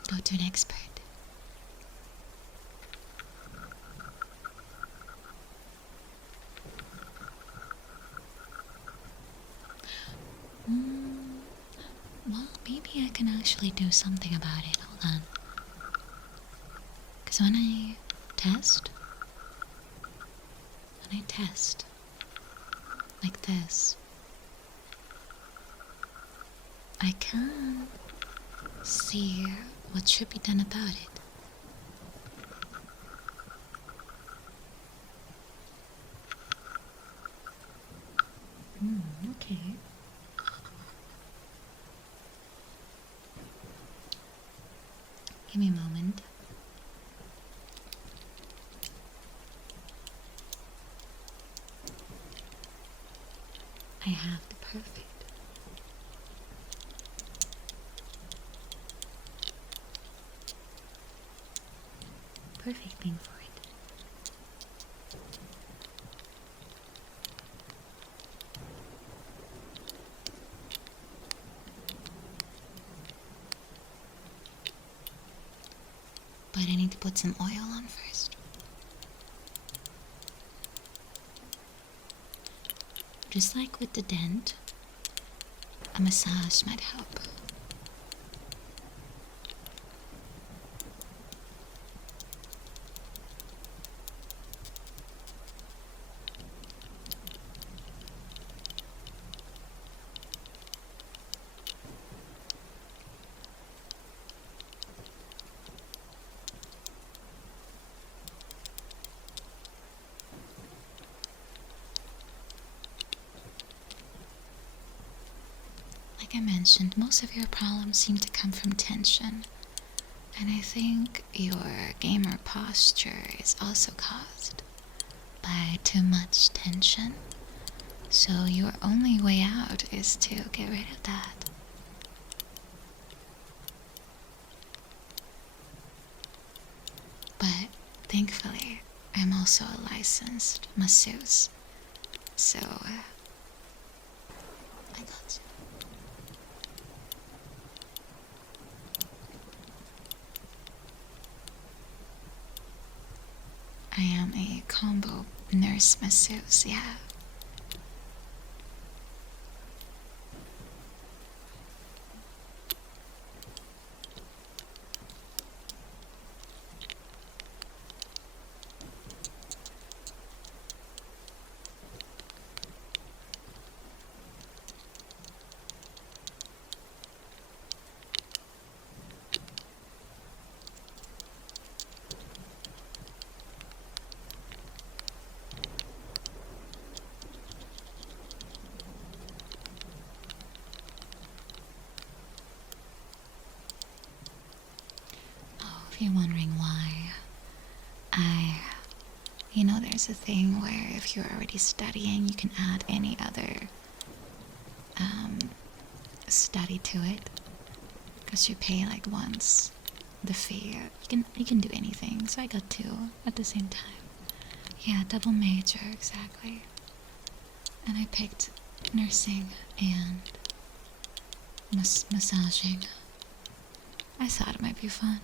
go to an expert. Well, maybe I can actually do something about it. Hold on. Because when I test like this, I can see what should be done about it. Okay. Give me a moment. I have the perfect thing for it. But I need to put some oil on first. Just like with the dent, a massage might help. Like I mentioned, most of your problems seem to come from tension. And I think your gamer posture is also caused by too much tension. So your only way out is to get rid of that. But thankfully, I'm also a licensed masseuse. So, I got you. I am a combo nurse masseuse, yeah. if you're wondering why, there's a thing where if you're already studying, you can add any other study to it, because you pay like once the fee. You can do anything. So I got two at the same time. Yeah, double major, exactly. And I picked nursing and massaging. I thought it might be fun.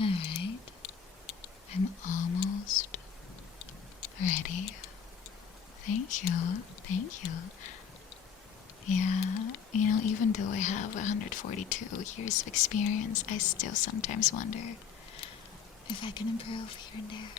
Alright, I'm almost ready. Thank you, thank you. Yeah, even though I have 142 years of experience, I still sometimes wonder if I can improve here and there.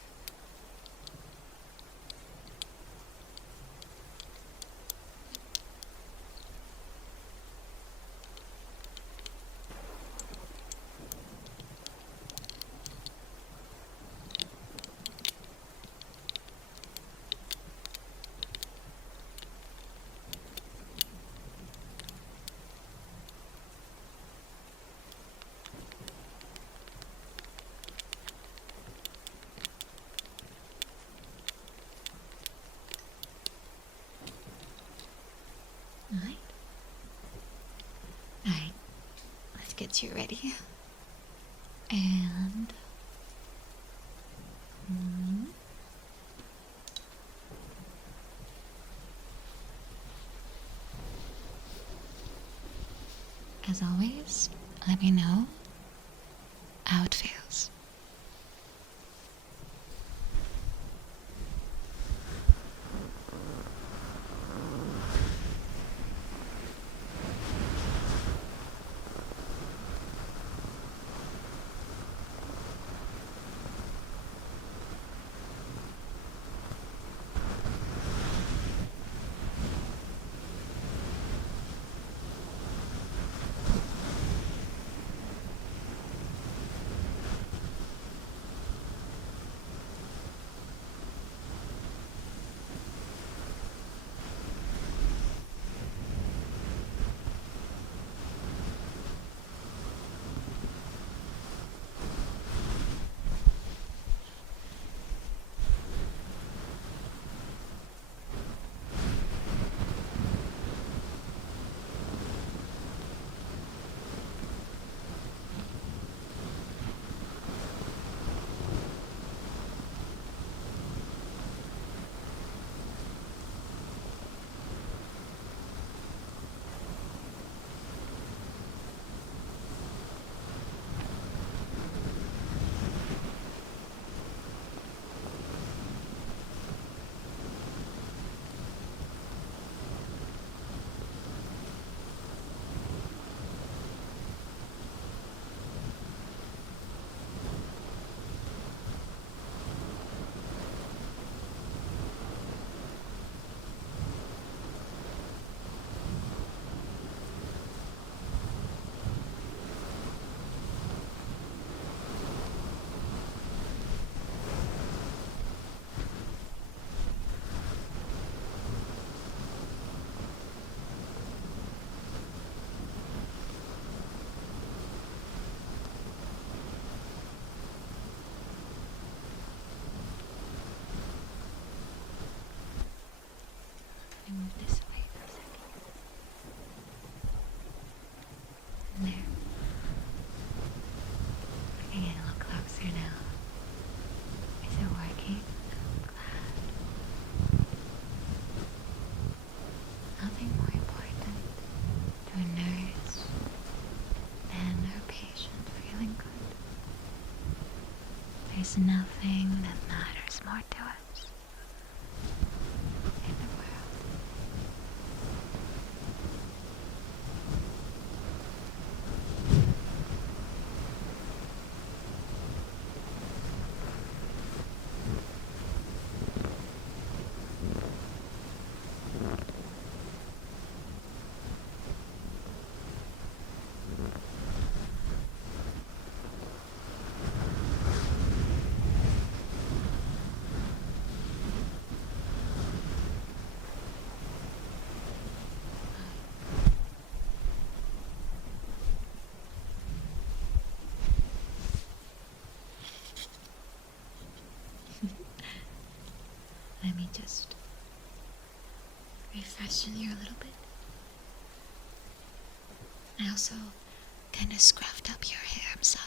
Alright. Alright, let's get you ready. And as always, let me know how it feels. Move this way for a second. There. I get a little closer now. Is it working? I'm glad. Nothing more important to a nurse than her patient feeling good. There's nothing that matters more to us in the world. just refresh in here a little bit. I also kind of scruffed up your hair, I'm sorry.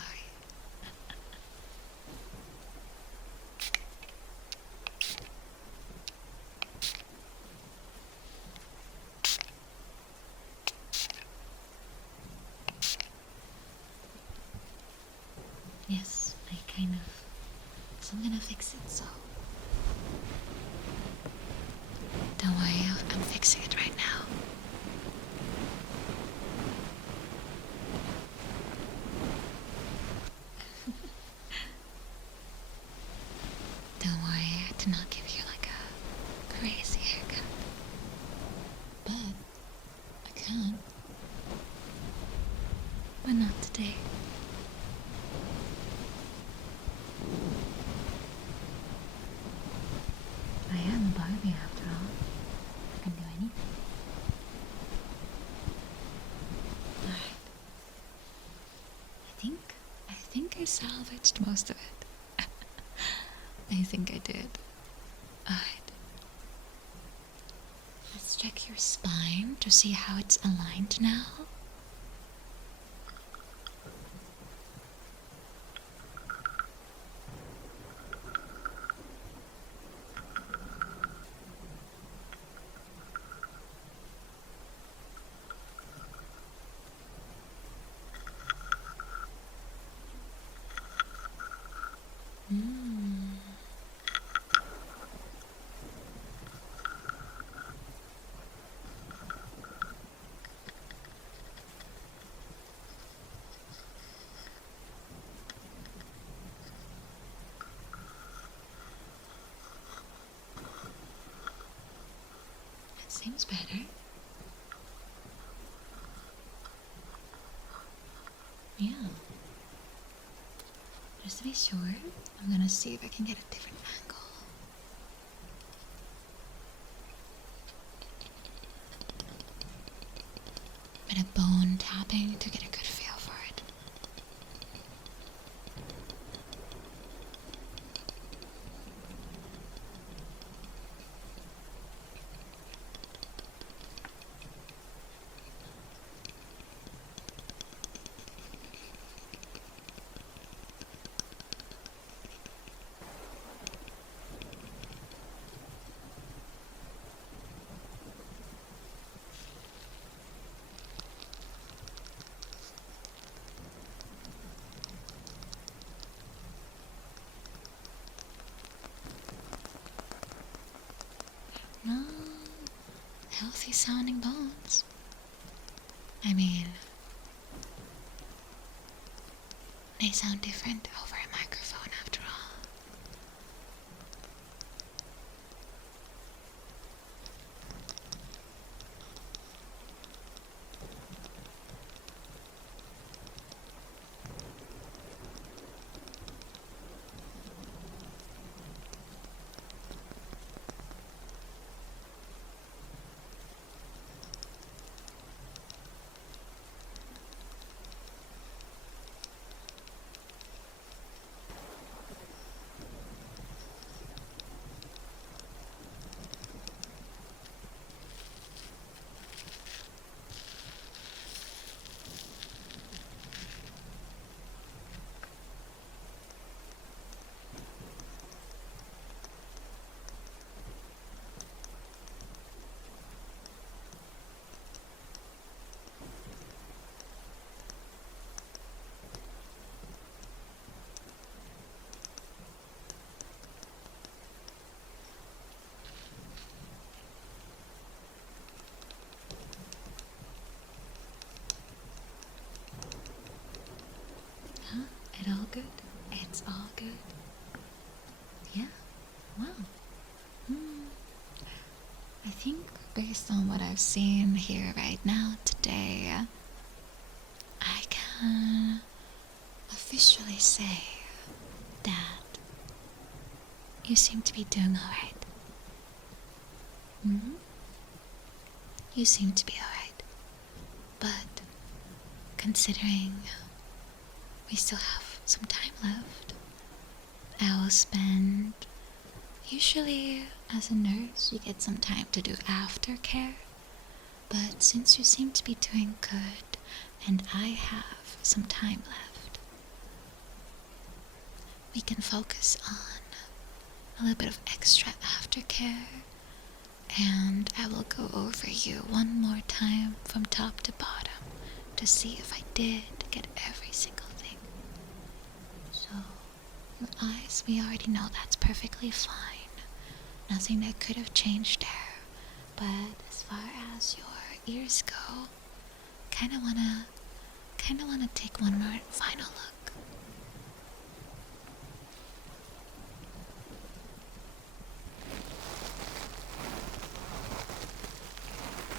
Yes, so I'm gonna fix it, so don't worry, I'm fixing it right now. Don't worry, I did not give you like a crazy haircut. But I can. But not today. I am a Barbie after all. I can do anything. Alright. I think I salvaged most of it. I think I did. Alright. Let's check your spine to see how it's aligned now. Seems better. Yeah. Just to be sure, I'm gonna see if I can get a different angle. Bit of bone tapping to get a good feel for it. No, healthy sounding bones. I mean, they sound different over a microphone after all. Huh? It all good? It's all good. Yeah? Wow. I think based on what I've seen here right now today, I can officially say that you seem to be doing alright. You seem to be alright. But considering we still have some time left, I will spend Usually, as a nurse, you get some time to do aftercare, but since you seem to be doing good and I have some time left, we can focus on a little bit of extra aftercare, and I will go over you one more time from top to bottom to see if I did get every single thing. So, your eyes, we already know that's perfectly fine. Nothing that could have changed there. But as far as your ears go, kinda wanna take one more final look.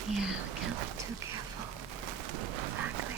Yeah, we can't be too careful. Exactly.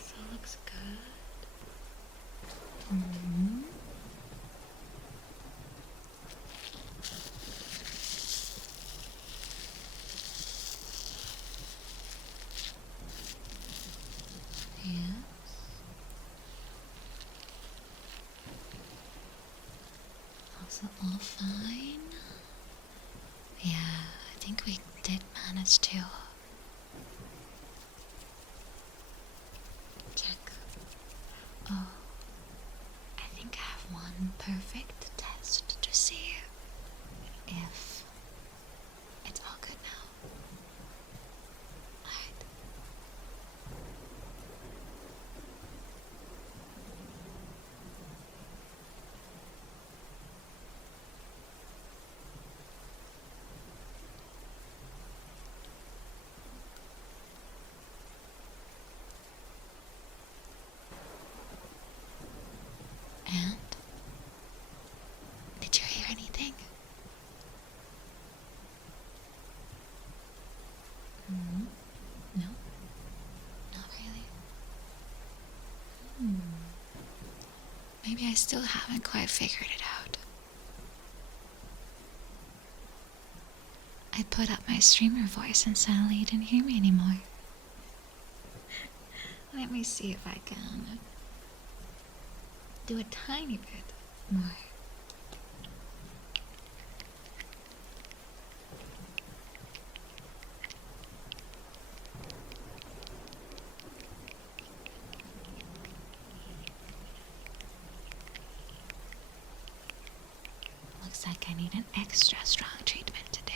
So looks good. Yes. Also all fine. Yeah, I think we did manage to check. Oh, I think I have one perfect test to see if it's all good now. Alright. And did you hear anything? No? Not really? Maybe I still haven't quite figured it out. I put up my streamer voice and suddenly you didn't hear me anymore. Let me see if I can do a tiny bit more. Looks like I need an extra strong treatment today.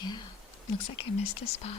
Yeah, looks like I missed a spot.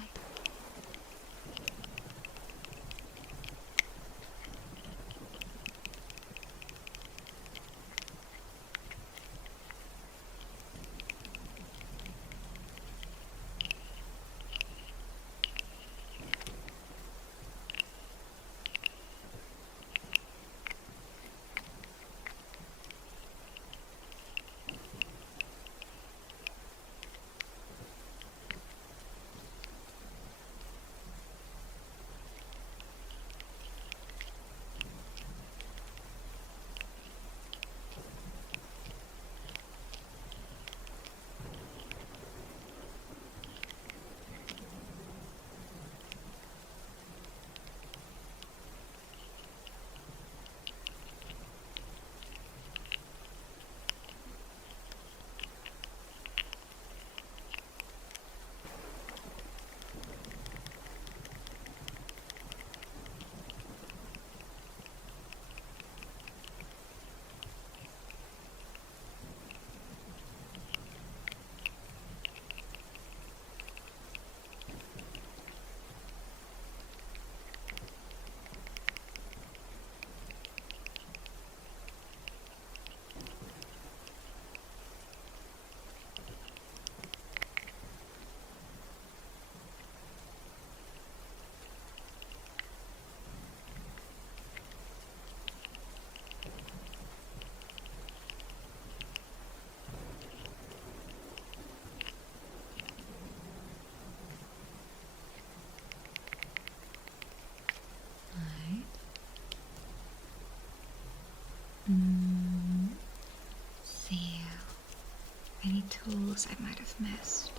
tools I might have missed.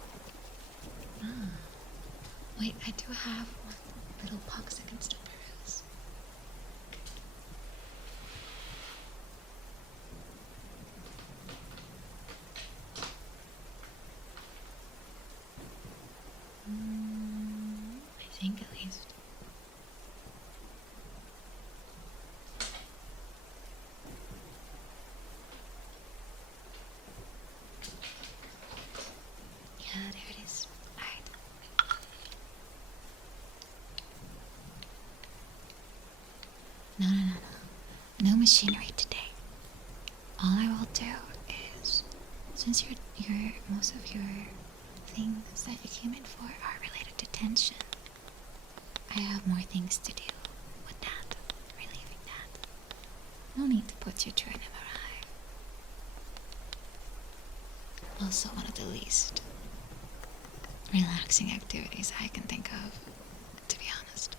Ah. Wait, I do have one little box I can still peruse. I think at least. Yeah, there it is. Alright. No. No machinery today. All I will do is, since most of your things that you came in for are related to tension, I have more things to do with that, relieving that. No need to put you through an MRI. Also one of the least relaxing activities I can think of, to be honest.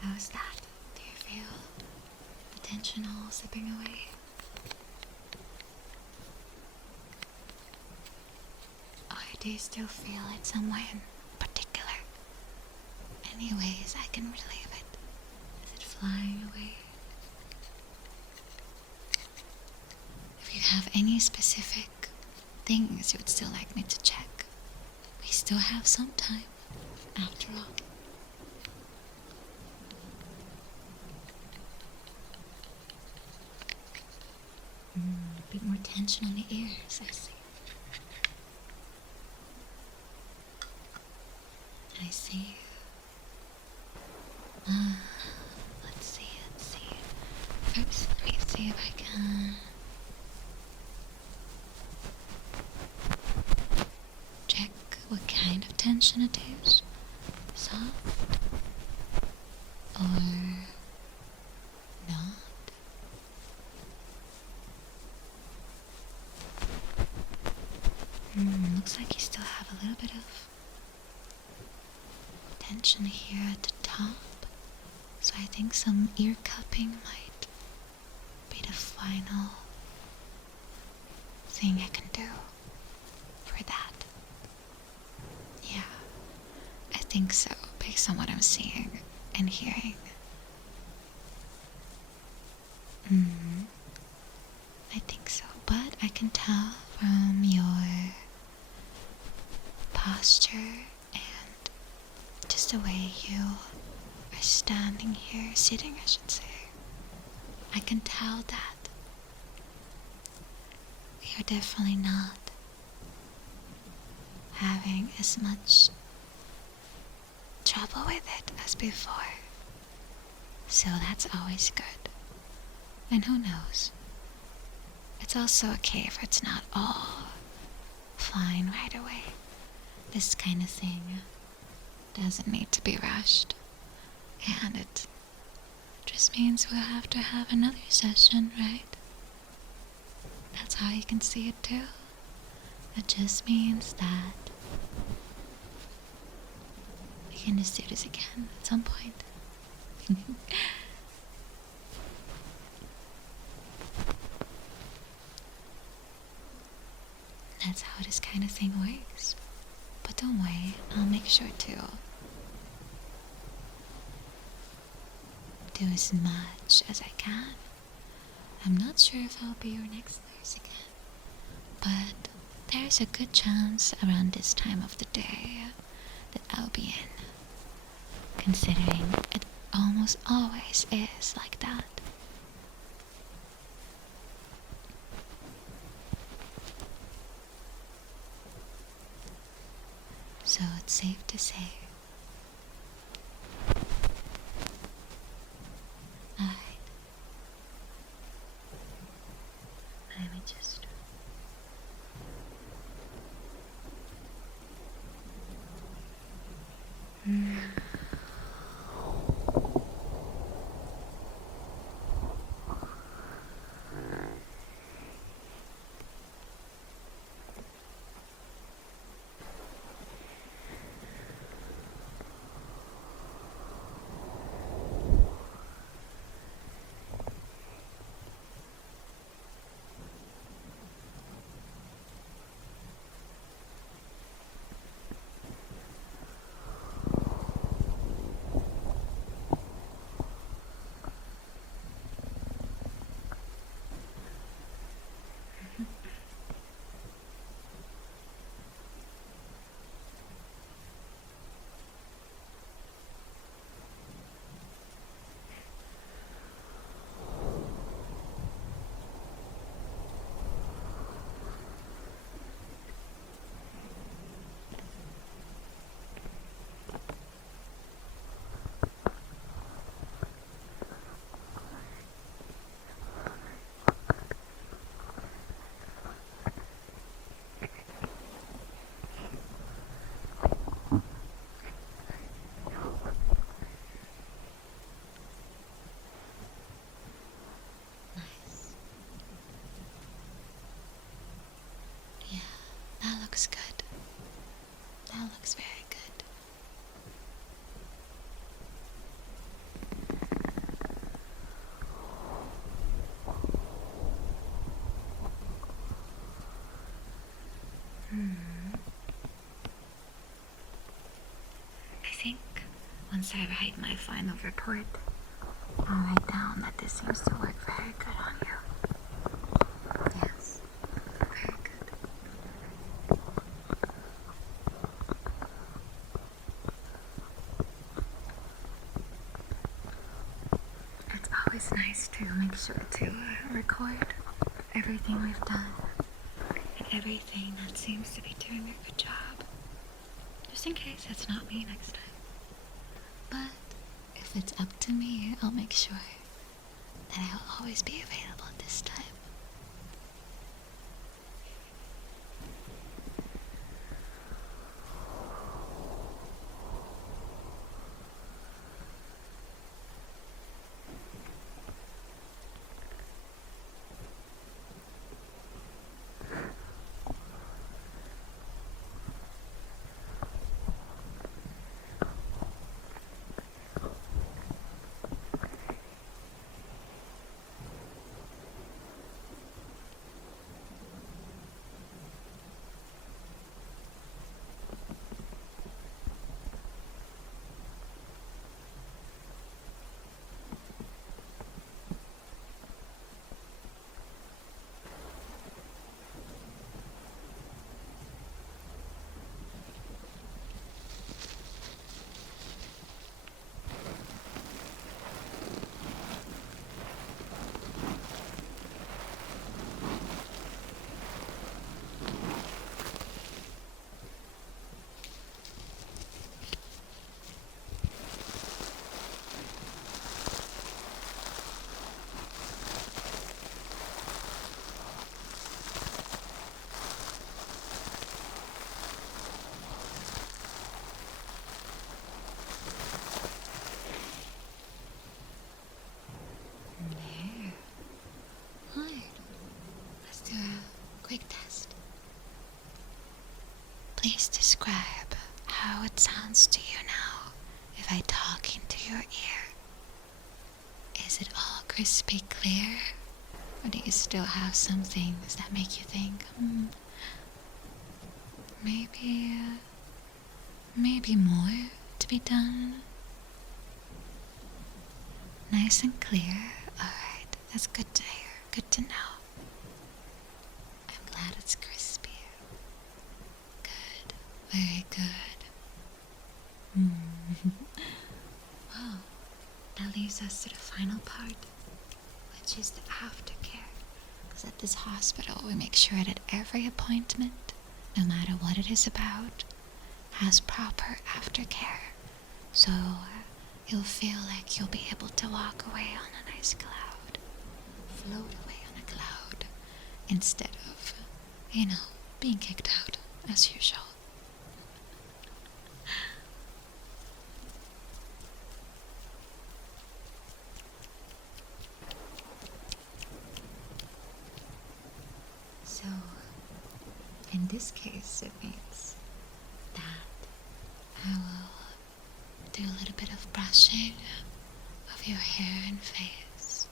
How's that? Do you feel the tension all slipping away? Or do you still feel it somewhere in particular? Any ways I can relieve it? Is it flying away? If you have any specific things you would still like me to check, we still have some time, after all. A bit more tension on the ears, I see. I see. Let's see. First, let me see if I can check what kind of tension it is. Soft or not. Looks like you still have a little bit of tension here at the top, so I think some ear cupping might be the final thing I can do for that. Yeah, I think so, based on what I'm seeing and hearing. I think so, but I can tell from your posture and just the way you are standing here, sitting I should say, I can tell that you're definitely not having as much trouble with it as before. So that's always good. And who knows? It's also okay if it's not all fine right away. This kind of thing doesn't need to be rushed. And it just means we'll have to have another session, right? That's how you can see it too. It just means that we can just do this again at some point. That's how this kind of thing works. But don't worry, I'll make sure to do as much as I can. I'm not sure if I'll be your next nurse again, but there's a good chance around this time of the day that I'll be in, considering it almost always is like that. So it's safe to say. Alright. Let me just... That looks good. That looks very good. I think once I write my final report, I'll write down that this seems to work very good on you. Yes, very good. It's always nice to make sure to record everything we've done and everything that seems to be doing a good job, just in case it's not me next time. But if it's up to me, I'll make sure that I will always be available this time. please describe how it sounds to you now if I talk into your ear? Is it all crispy clear? Or do you still have some things that make you think, maybe more to be done? Nice and clear? Alright, that's good to hear. Good to know. I'm glad it's crispy. Good. Very good. Well, that leaves us to the final part, which is the aftercare. Because at this hospital, we make sure that every appointment, no matter what it is about, has proper aftercare. So you'll feel like you'll be able to walk away on a nice cloud, float away on a cloud, instead of, being kicked out as usual. So, in this case, it means that I will do a little bit of brushing of your hair and face.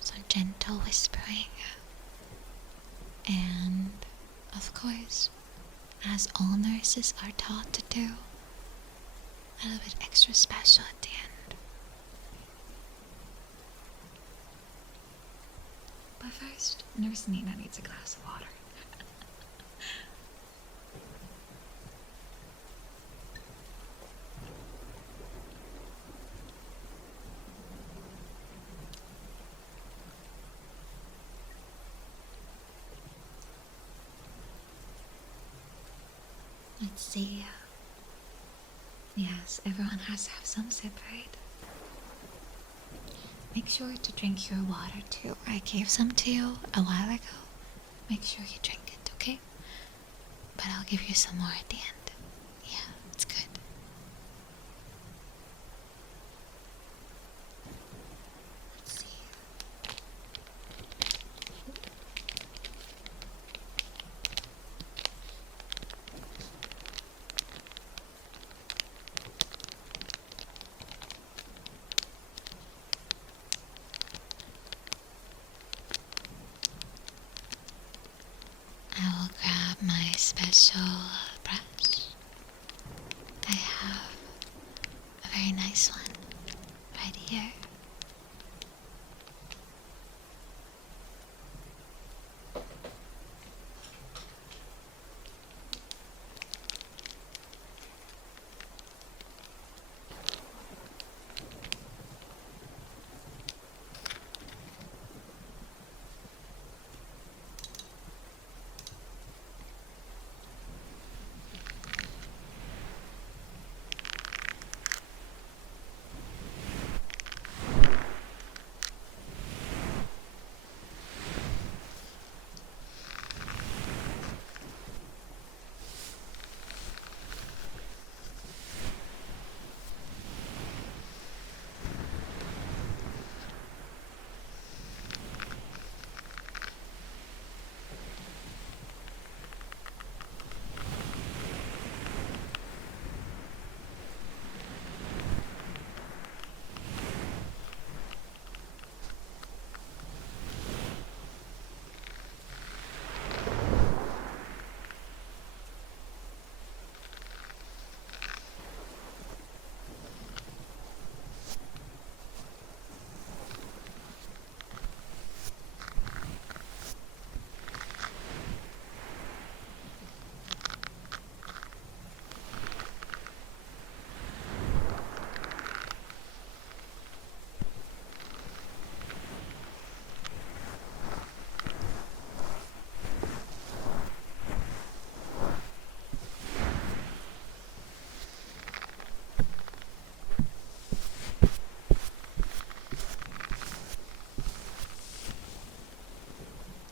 Some gentle whispering. And, of course, as all nurses are taught to do, a little bit extra special at the end. But first, Nurse Nina needs a glass of water. Let's see. Yes, everyone has to have some sip, right? Make sure to drink your water too. I gave some to you a while ago. Make sure you drink it, okay? But I'll give you some more at the end. Yeah, it's good. Let's see. I will grab my special brush. I have a very nice one right here.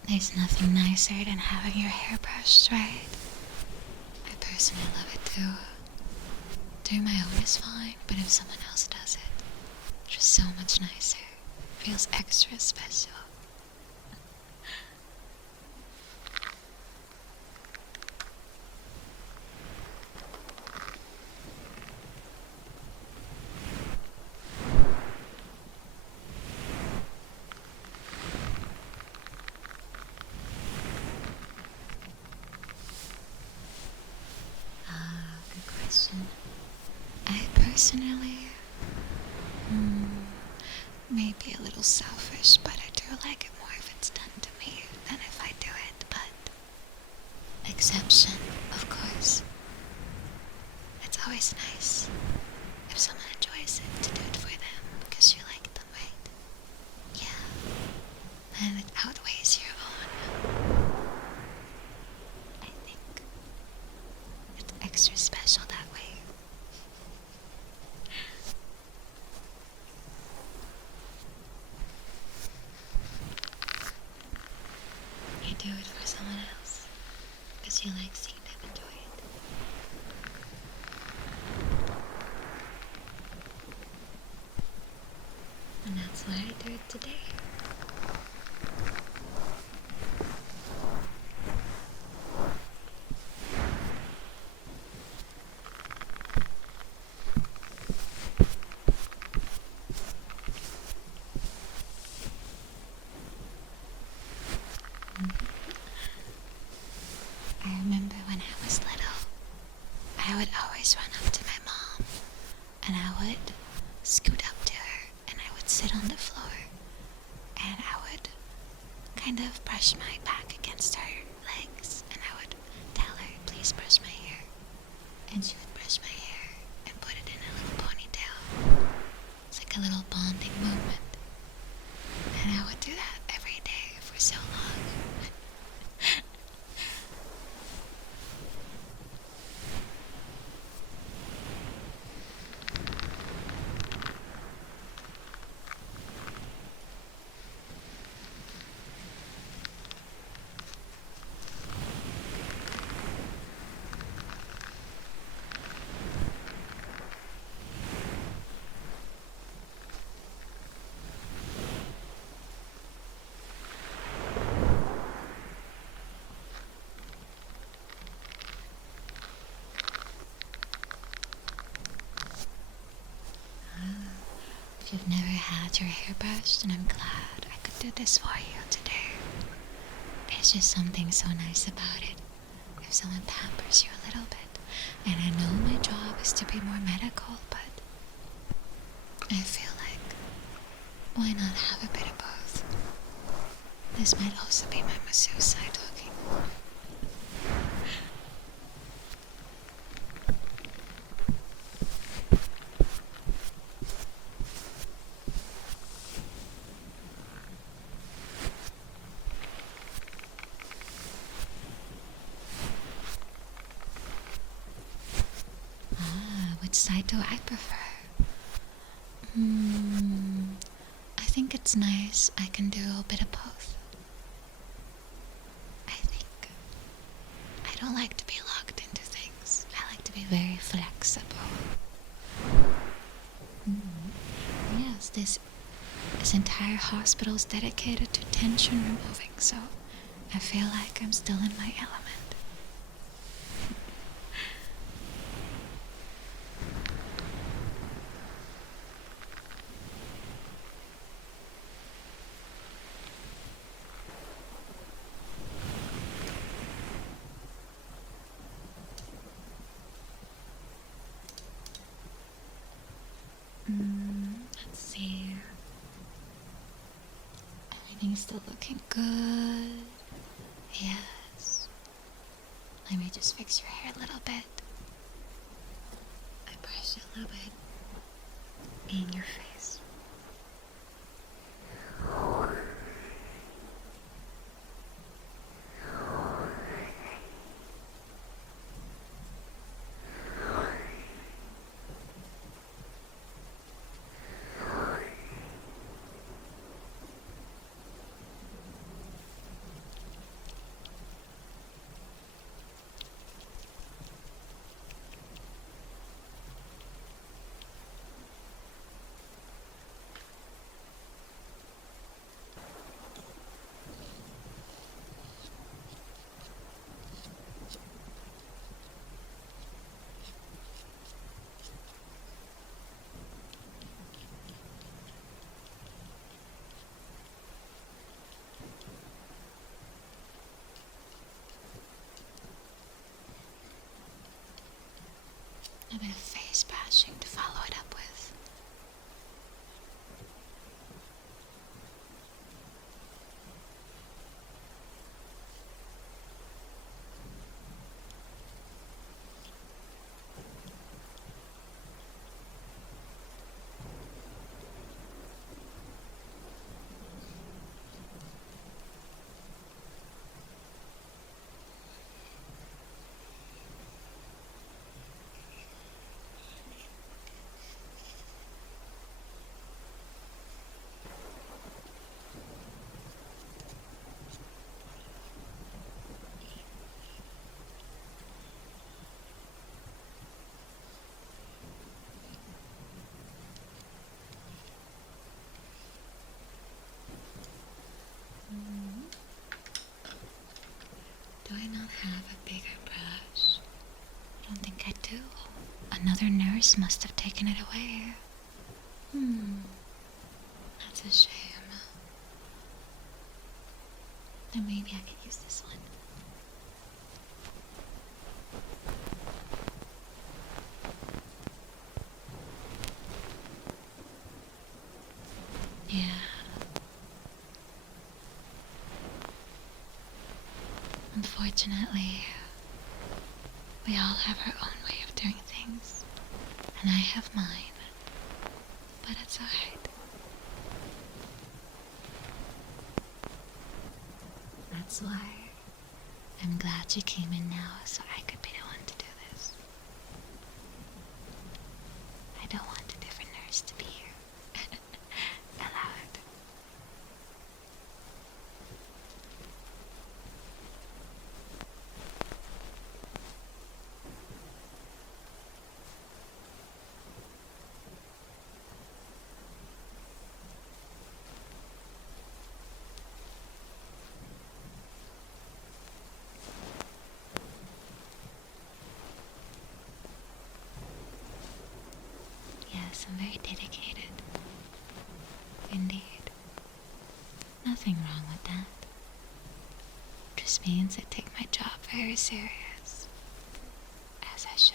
There's nothing nicer than having your hair brushed, right? I personally love it too. Doing my own is fine, but if someone else does it, it's just so much nicer. Feels extra special. personally, maybe a little selfish, but I do like it more if it's done to me than if I do it, but exception, of course. It's always nice if someone enjoys it to do it for them because you like them, right? Yeah, and it outweighs your own. I think it's extra special that way. You do it for someone else because you like seeing them enjoy it. And that's why I do it today. I remember when I was little, I would always run up to my mom and I would scoot up to her and I would sit on the floor and I would kind of brush my back against her legs and I would tell her, please brush my hair. And she would brush my hair and put it in a little ponytail. It's like a little bonding moment. And I would do that every day for so long. If you've never had your hair brushed, and I'm glad I could do this for you today. There's just something so nice about it. If someone pampers you a little bit, and I know my job is to be more medical, but I feel like why not have a bit of both? This might also be my masseuse side talking. Which side do I prefer? I think it's nice I can do a bit of both. I think I don't like to be locked into things. I like to be very flexible. Yes, this entire hospital is dedicated to tension removing, so I feel like I'm still in my element. Let's see. Everything's still looking good. Yes. Let me just fix your hair a little bit. I brush it a little bit in your face. A bit of face brushing. refreshing to follow it up with. Do I not have a bigger brush? I don't think I do. Another nurse must have taken it away. That's a shame. Then maybe I could use this one. Yeah. Unfortunately, we all have our own way of doing things, and I have mine. But it's alright. That's why I'm glad you came in now so I could be the one to do this. I don't want a different nurse to be here. Allow it. Yes, I'm very dedicated. Indeed. Nothing wrong with that. Just means I take my job very serious. As I should.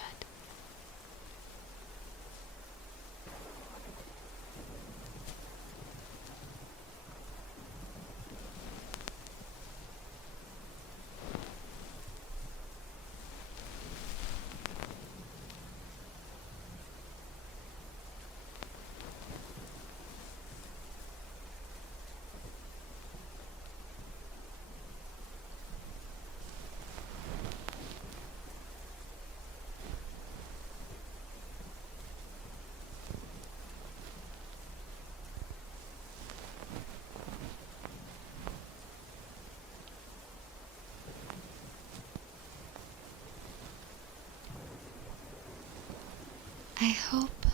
I hope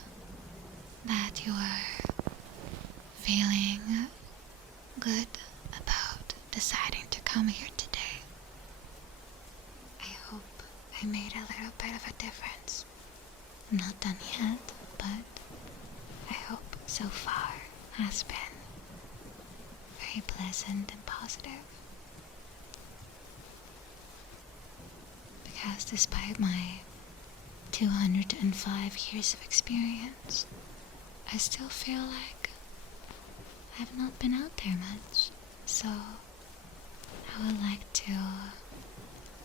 that you are feeling good about deciding to come here today. I hope I made a little bit of a difference. I'm not done yet, but I hope so far has been very pleasant and positive. Because despite my 205 years of experience, I still feel like I've not been out there much, so I would like to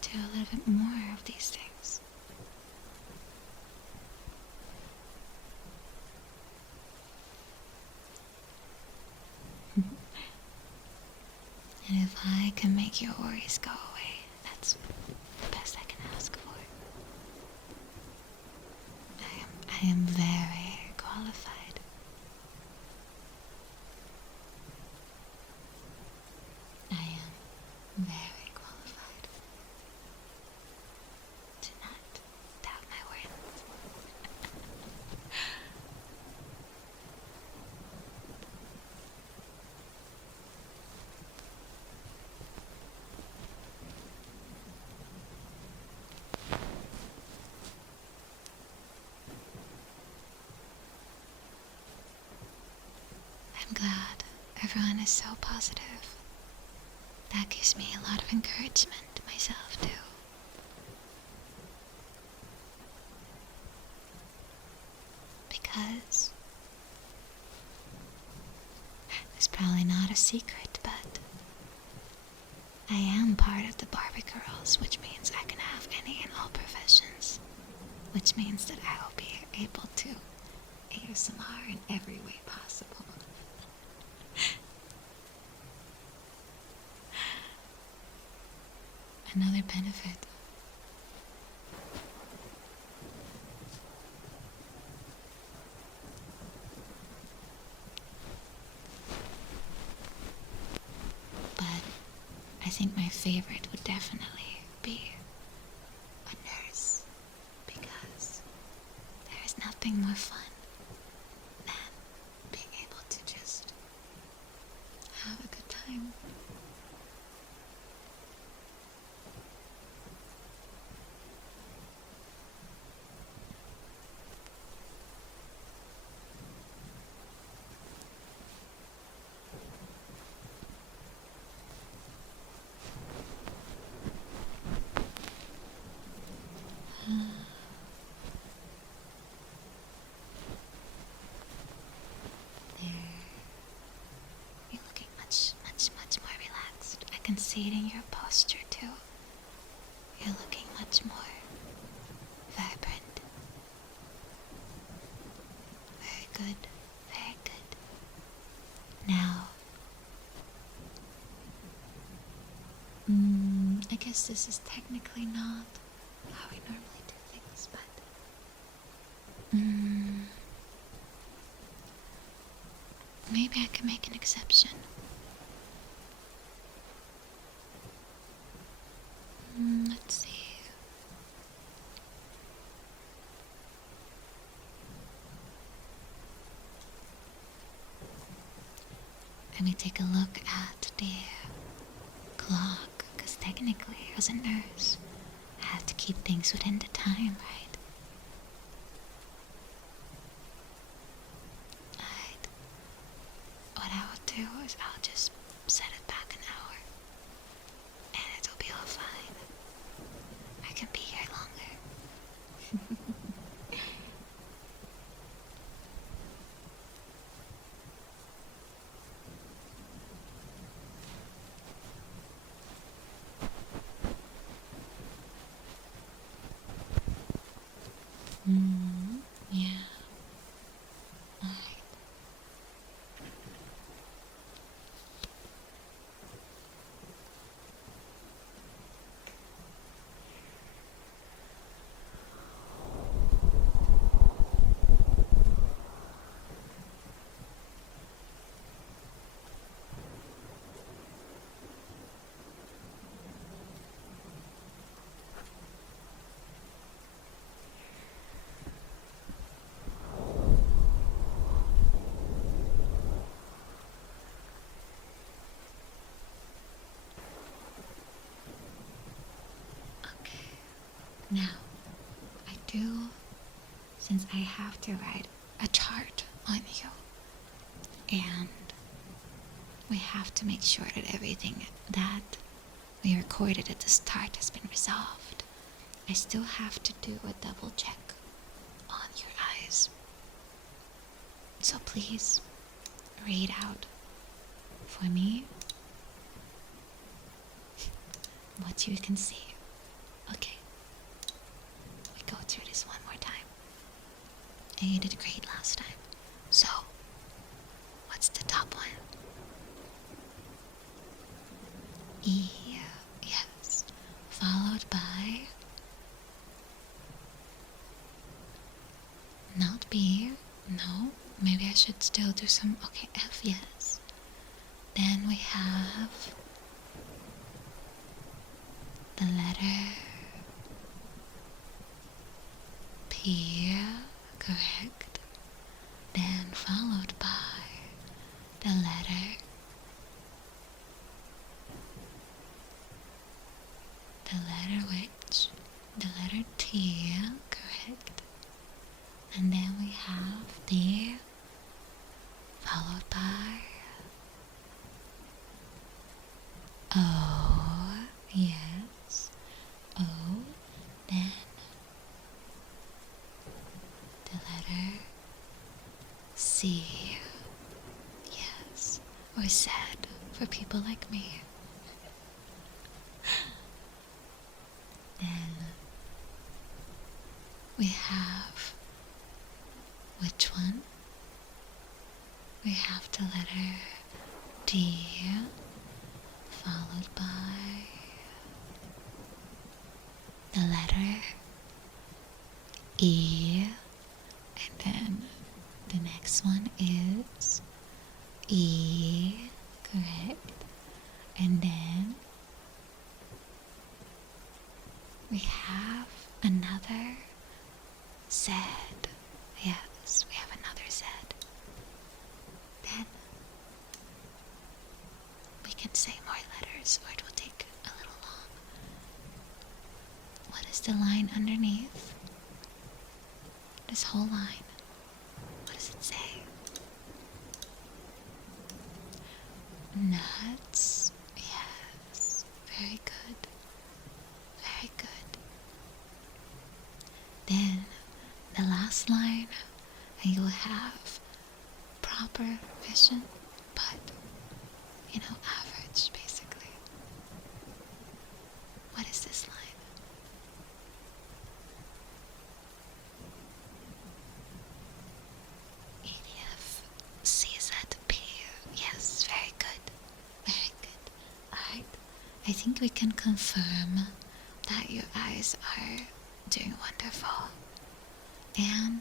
do a little bit more of these things. And if I can make your worries go away, that's the best I can ask for. I am very qualified. I am very qualified. Do not doubt my words. I'm glad everyone is so positive. That gives me a lot of encouragement myself too. because it's probably not a secret, but I am part of the Barbie Girls, which means I can have any and all professions, which means that I will be able to ASMR in every way possible. Another benefit. But I think my favorite would definitely be a nurse, because there is nothing more fun than being able to just have a good time. There. You're looking much, much, much more relaxed. I can see it in your posture too. You're looking much more vibrant. Very good, very good. Now, I guess this is technically not how we normally do things, but maybe I can make an exception. Let's see. Let me take a look at the clock, because technically, as a nurse, I have to keep things within the time, right? Right. What I will do is I'll just set it back an hour, and it'll be all fine. I can be here longer. Yeah. Alright. Okay. Now, I do, since I have to write a chart on you, and we have to make sure that everything that we recorded at the start has been resolved, I still have to do a double check on your eyes. So please read out for me what you can see. Okay, we go through this one more time. And you did great last time. So, what's the top one? E, yes. Followed by not B. No, maybe I should still do some. Okay, F, yes. Then we have the letter P, correct. Then followed by the letter which? The letter T, correct. And then we have D, followed by O, yes, O, then the letter See, yes, or sad for people like me. Then we have which one? We have the letter D, followed by the letter E, and then the next one is E, correct? And then we have another Z. Yes, we have another Z. Then we can say more letters or it will take a little long. What is the line underneath? This whole line. What does it say? Nuts. Yes. Very good. Very good. Then the last line, and you'll have proper vision, but average basically. What is this line? EDF Yes, very good. Very good. Alright. I think we can confirm that your eyes are doing wonderful. And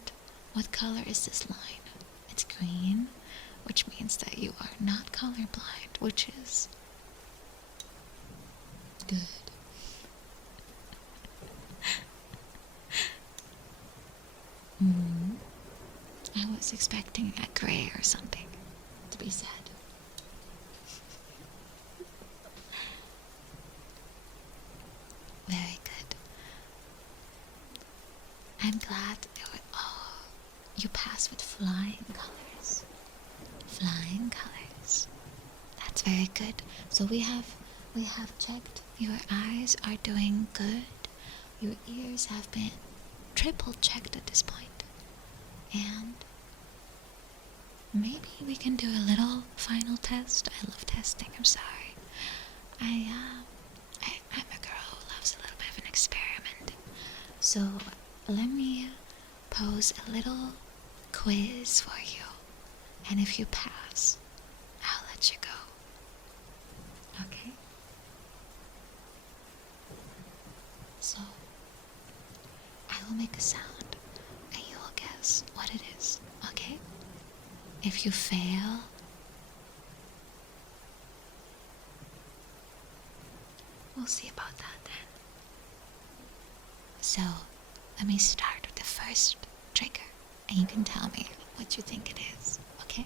what color is this line? It's green, which means that you are not colorblind, which is good. I was expecting a gray or something to be said. Very good. I'm glad you passed with flying colors. Flying colors. That's very good. So we have checked your eyes are doing good. Your ears have been triple checked at this point. And maybe we can do a little final test. I love testing, I'm sorry. I'm a girl who loves a little bit of an experiment. So let me pose a little quiz for you. And if you pass, I'll let you go. Okay? So I will make a sound and you will guess what it is. Okay? If you fail, we'll see about that then. So, let me start with the first trigger, and you can tell me what you think it is, okay?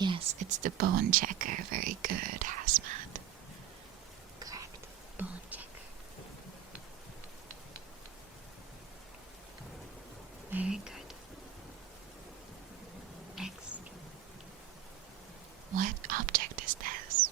Yes, it's the bone checker. Very good, Hazmat. Correct. Bone checker. Very good. Next. What object is this?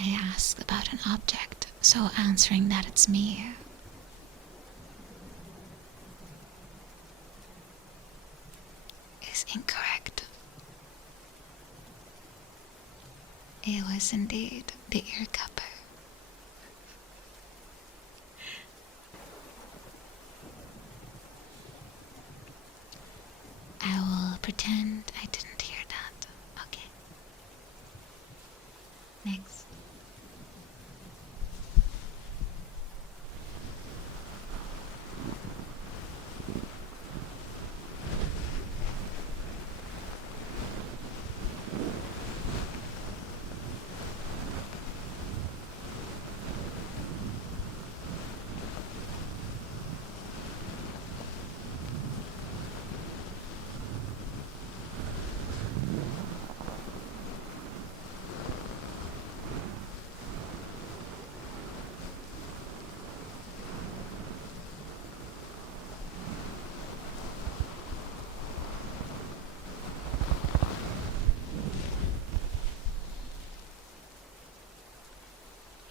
I asked about an object, so answering that it's me. incorrect. It was indeed the ear cupper. I will pretend I didn't hear that. Okay. Next.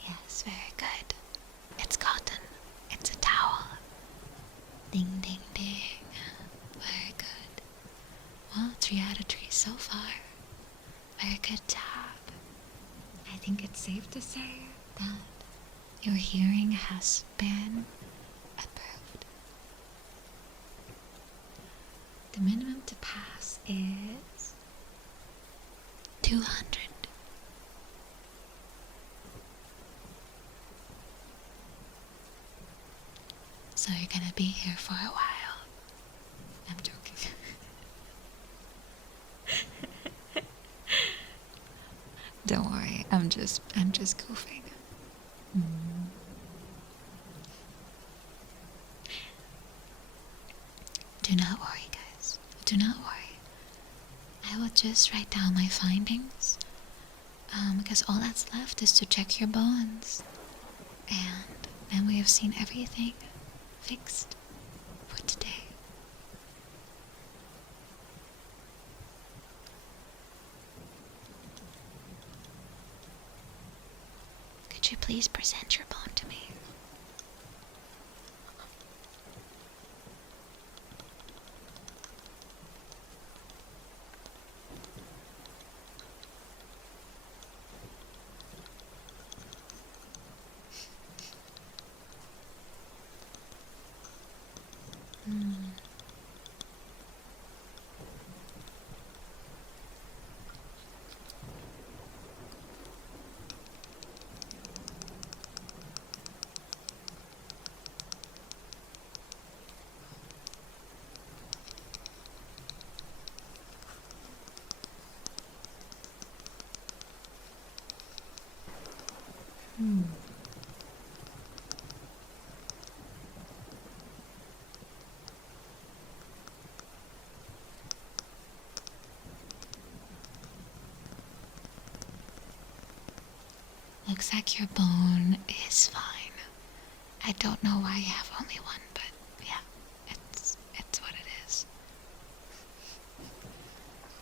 Yes, very good. It's cotton. It's a towel. Ding, ding, ding. Very good. Well, 3 out of 3 so far. Very good job. I think it's safe to say that your hearing has been approved. The minimum to pass is 200. So you're gonna be here for a while. I'm joking. Don't worry, I'm just goofing. Do not worry, guys. Do not worry. I will just write down my findings. Because all that's left is to check your bones. And then we have seen everything fixed for today. Could you please present your bone to me? Looks like your bone is fine. I don't know why you have only one, but yeah, it's what it is.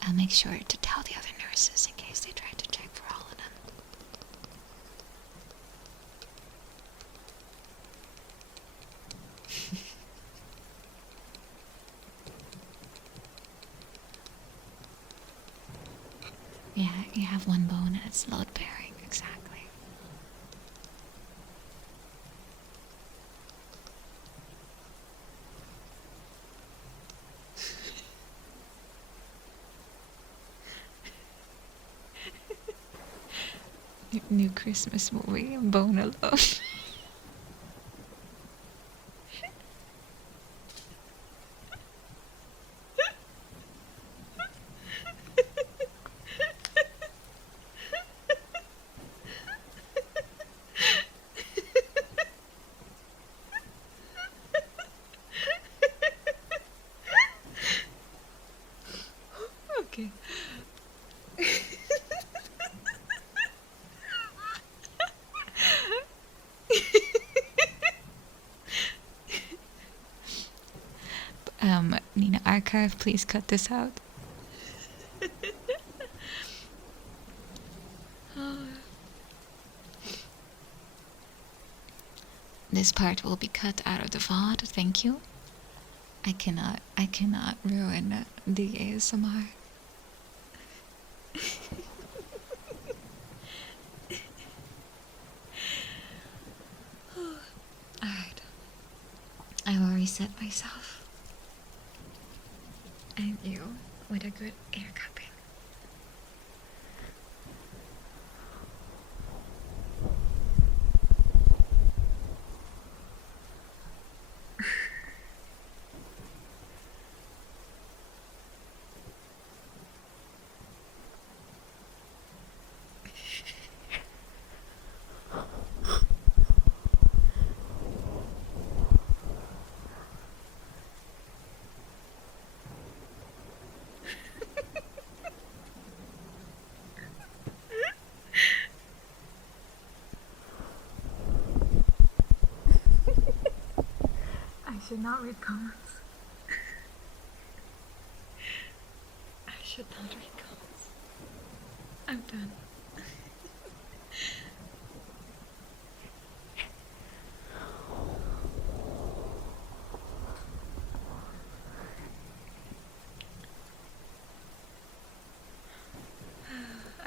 I'll make sure to tell the other nurses in case they try to check for all of them. Yeah, you have one bone and it's load bearing, exactly. New Christmas movie, Bone Alone. Okay. Nina Archive, please cut this out. This part will be cut out of the VOD, thank you. I cannot ruin the ASMR. Alright. I will reset myself. And you with a good ear cupping. I should not read comments. I should not read comments. I'm done.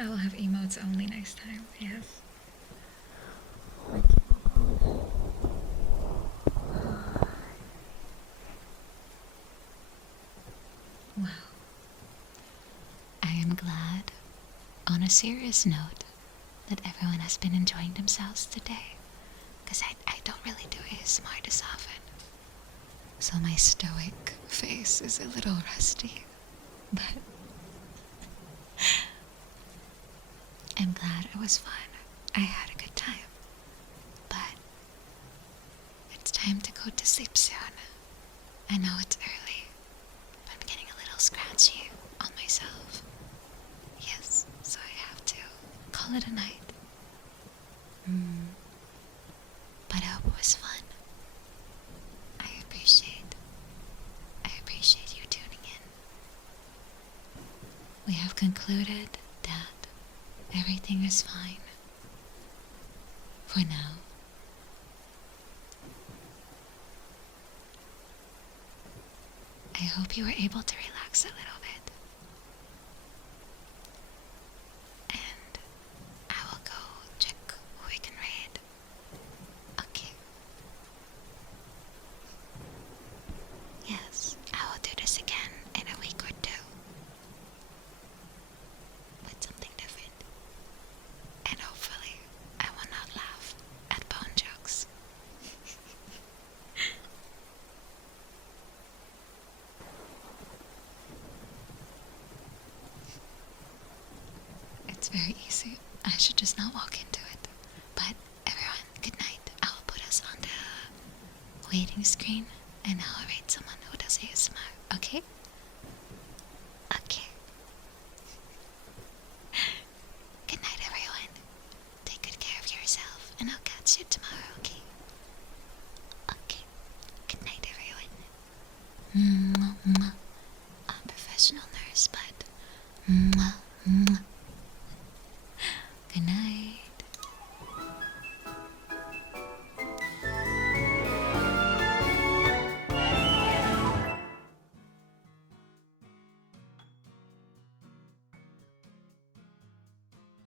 I will have emotes only next time, yes. Well, I am glad, on a serious note, that everyone has been enjoying themselves today. Because I don't really do ASMR this often. So my stoic face is a little rusty. But I'm glad it was fun. I had a good time. But it's time to go to sleep soon. I know it's early, but I'm getting a little scratchy on myself. Yes, so I have to call it a night. But I hope it was fun. I appreciate you tuning in. We have concluded that everything is fine. For now. I hope you were able to relax a little bit. And I will go check who we can raid. Okay. Yes, I will do this again in a week or two. With something different. And hopefully, I will not laugh at bone jokes. It's very easy. I should just not walk into it. But everyone, good night. I will put us on the waiting screen and I'll rate someone who does ASMR. Okay? Okay. Good night, everyone. Take good care of yourself and I'll catch you tomorrow, okay? Okay. Good night, everyone. Mwah, mwah. I'm a professional nurse, but mwah.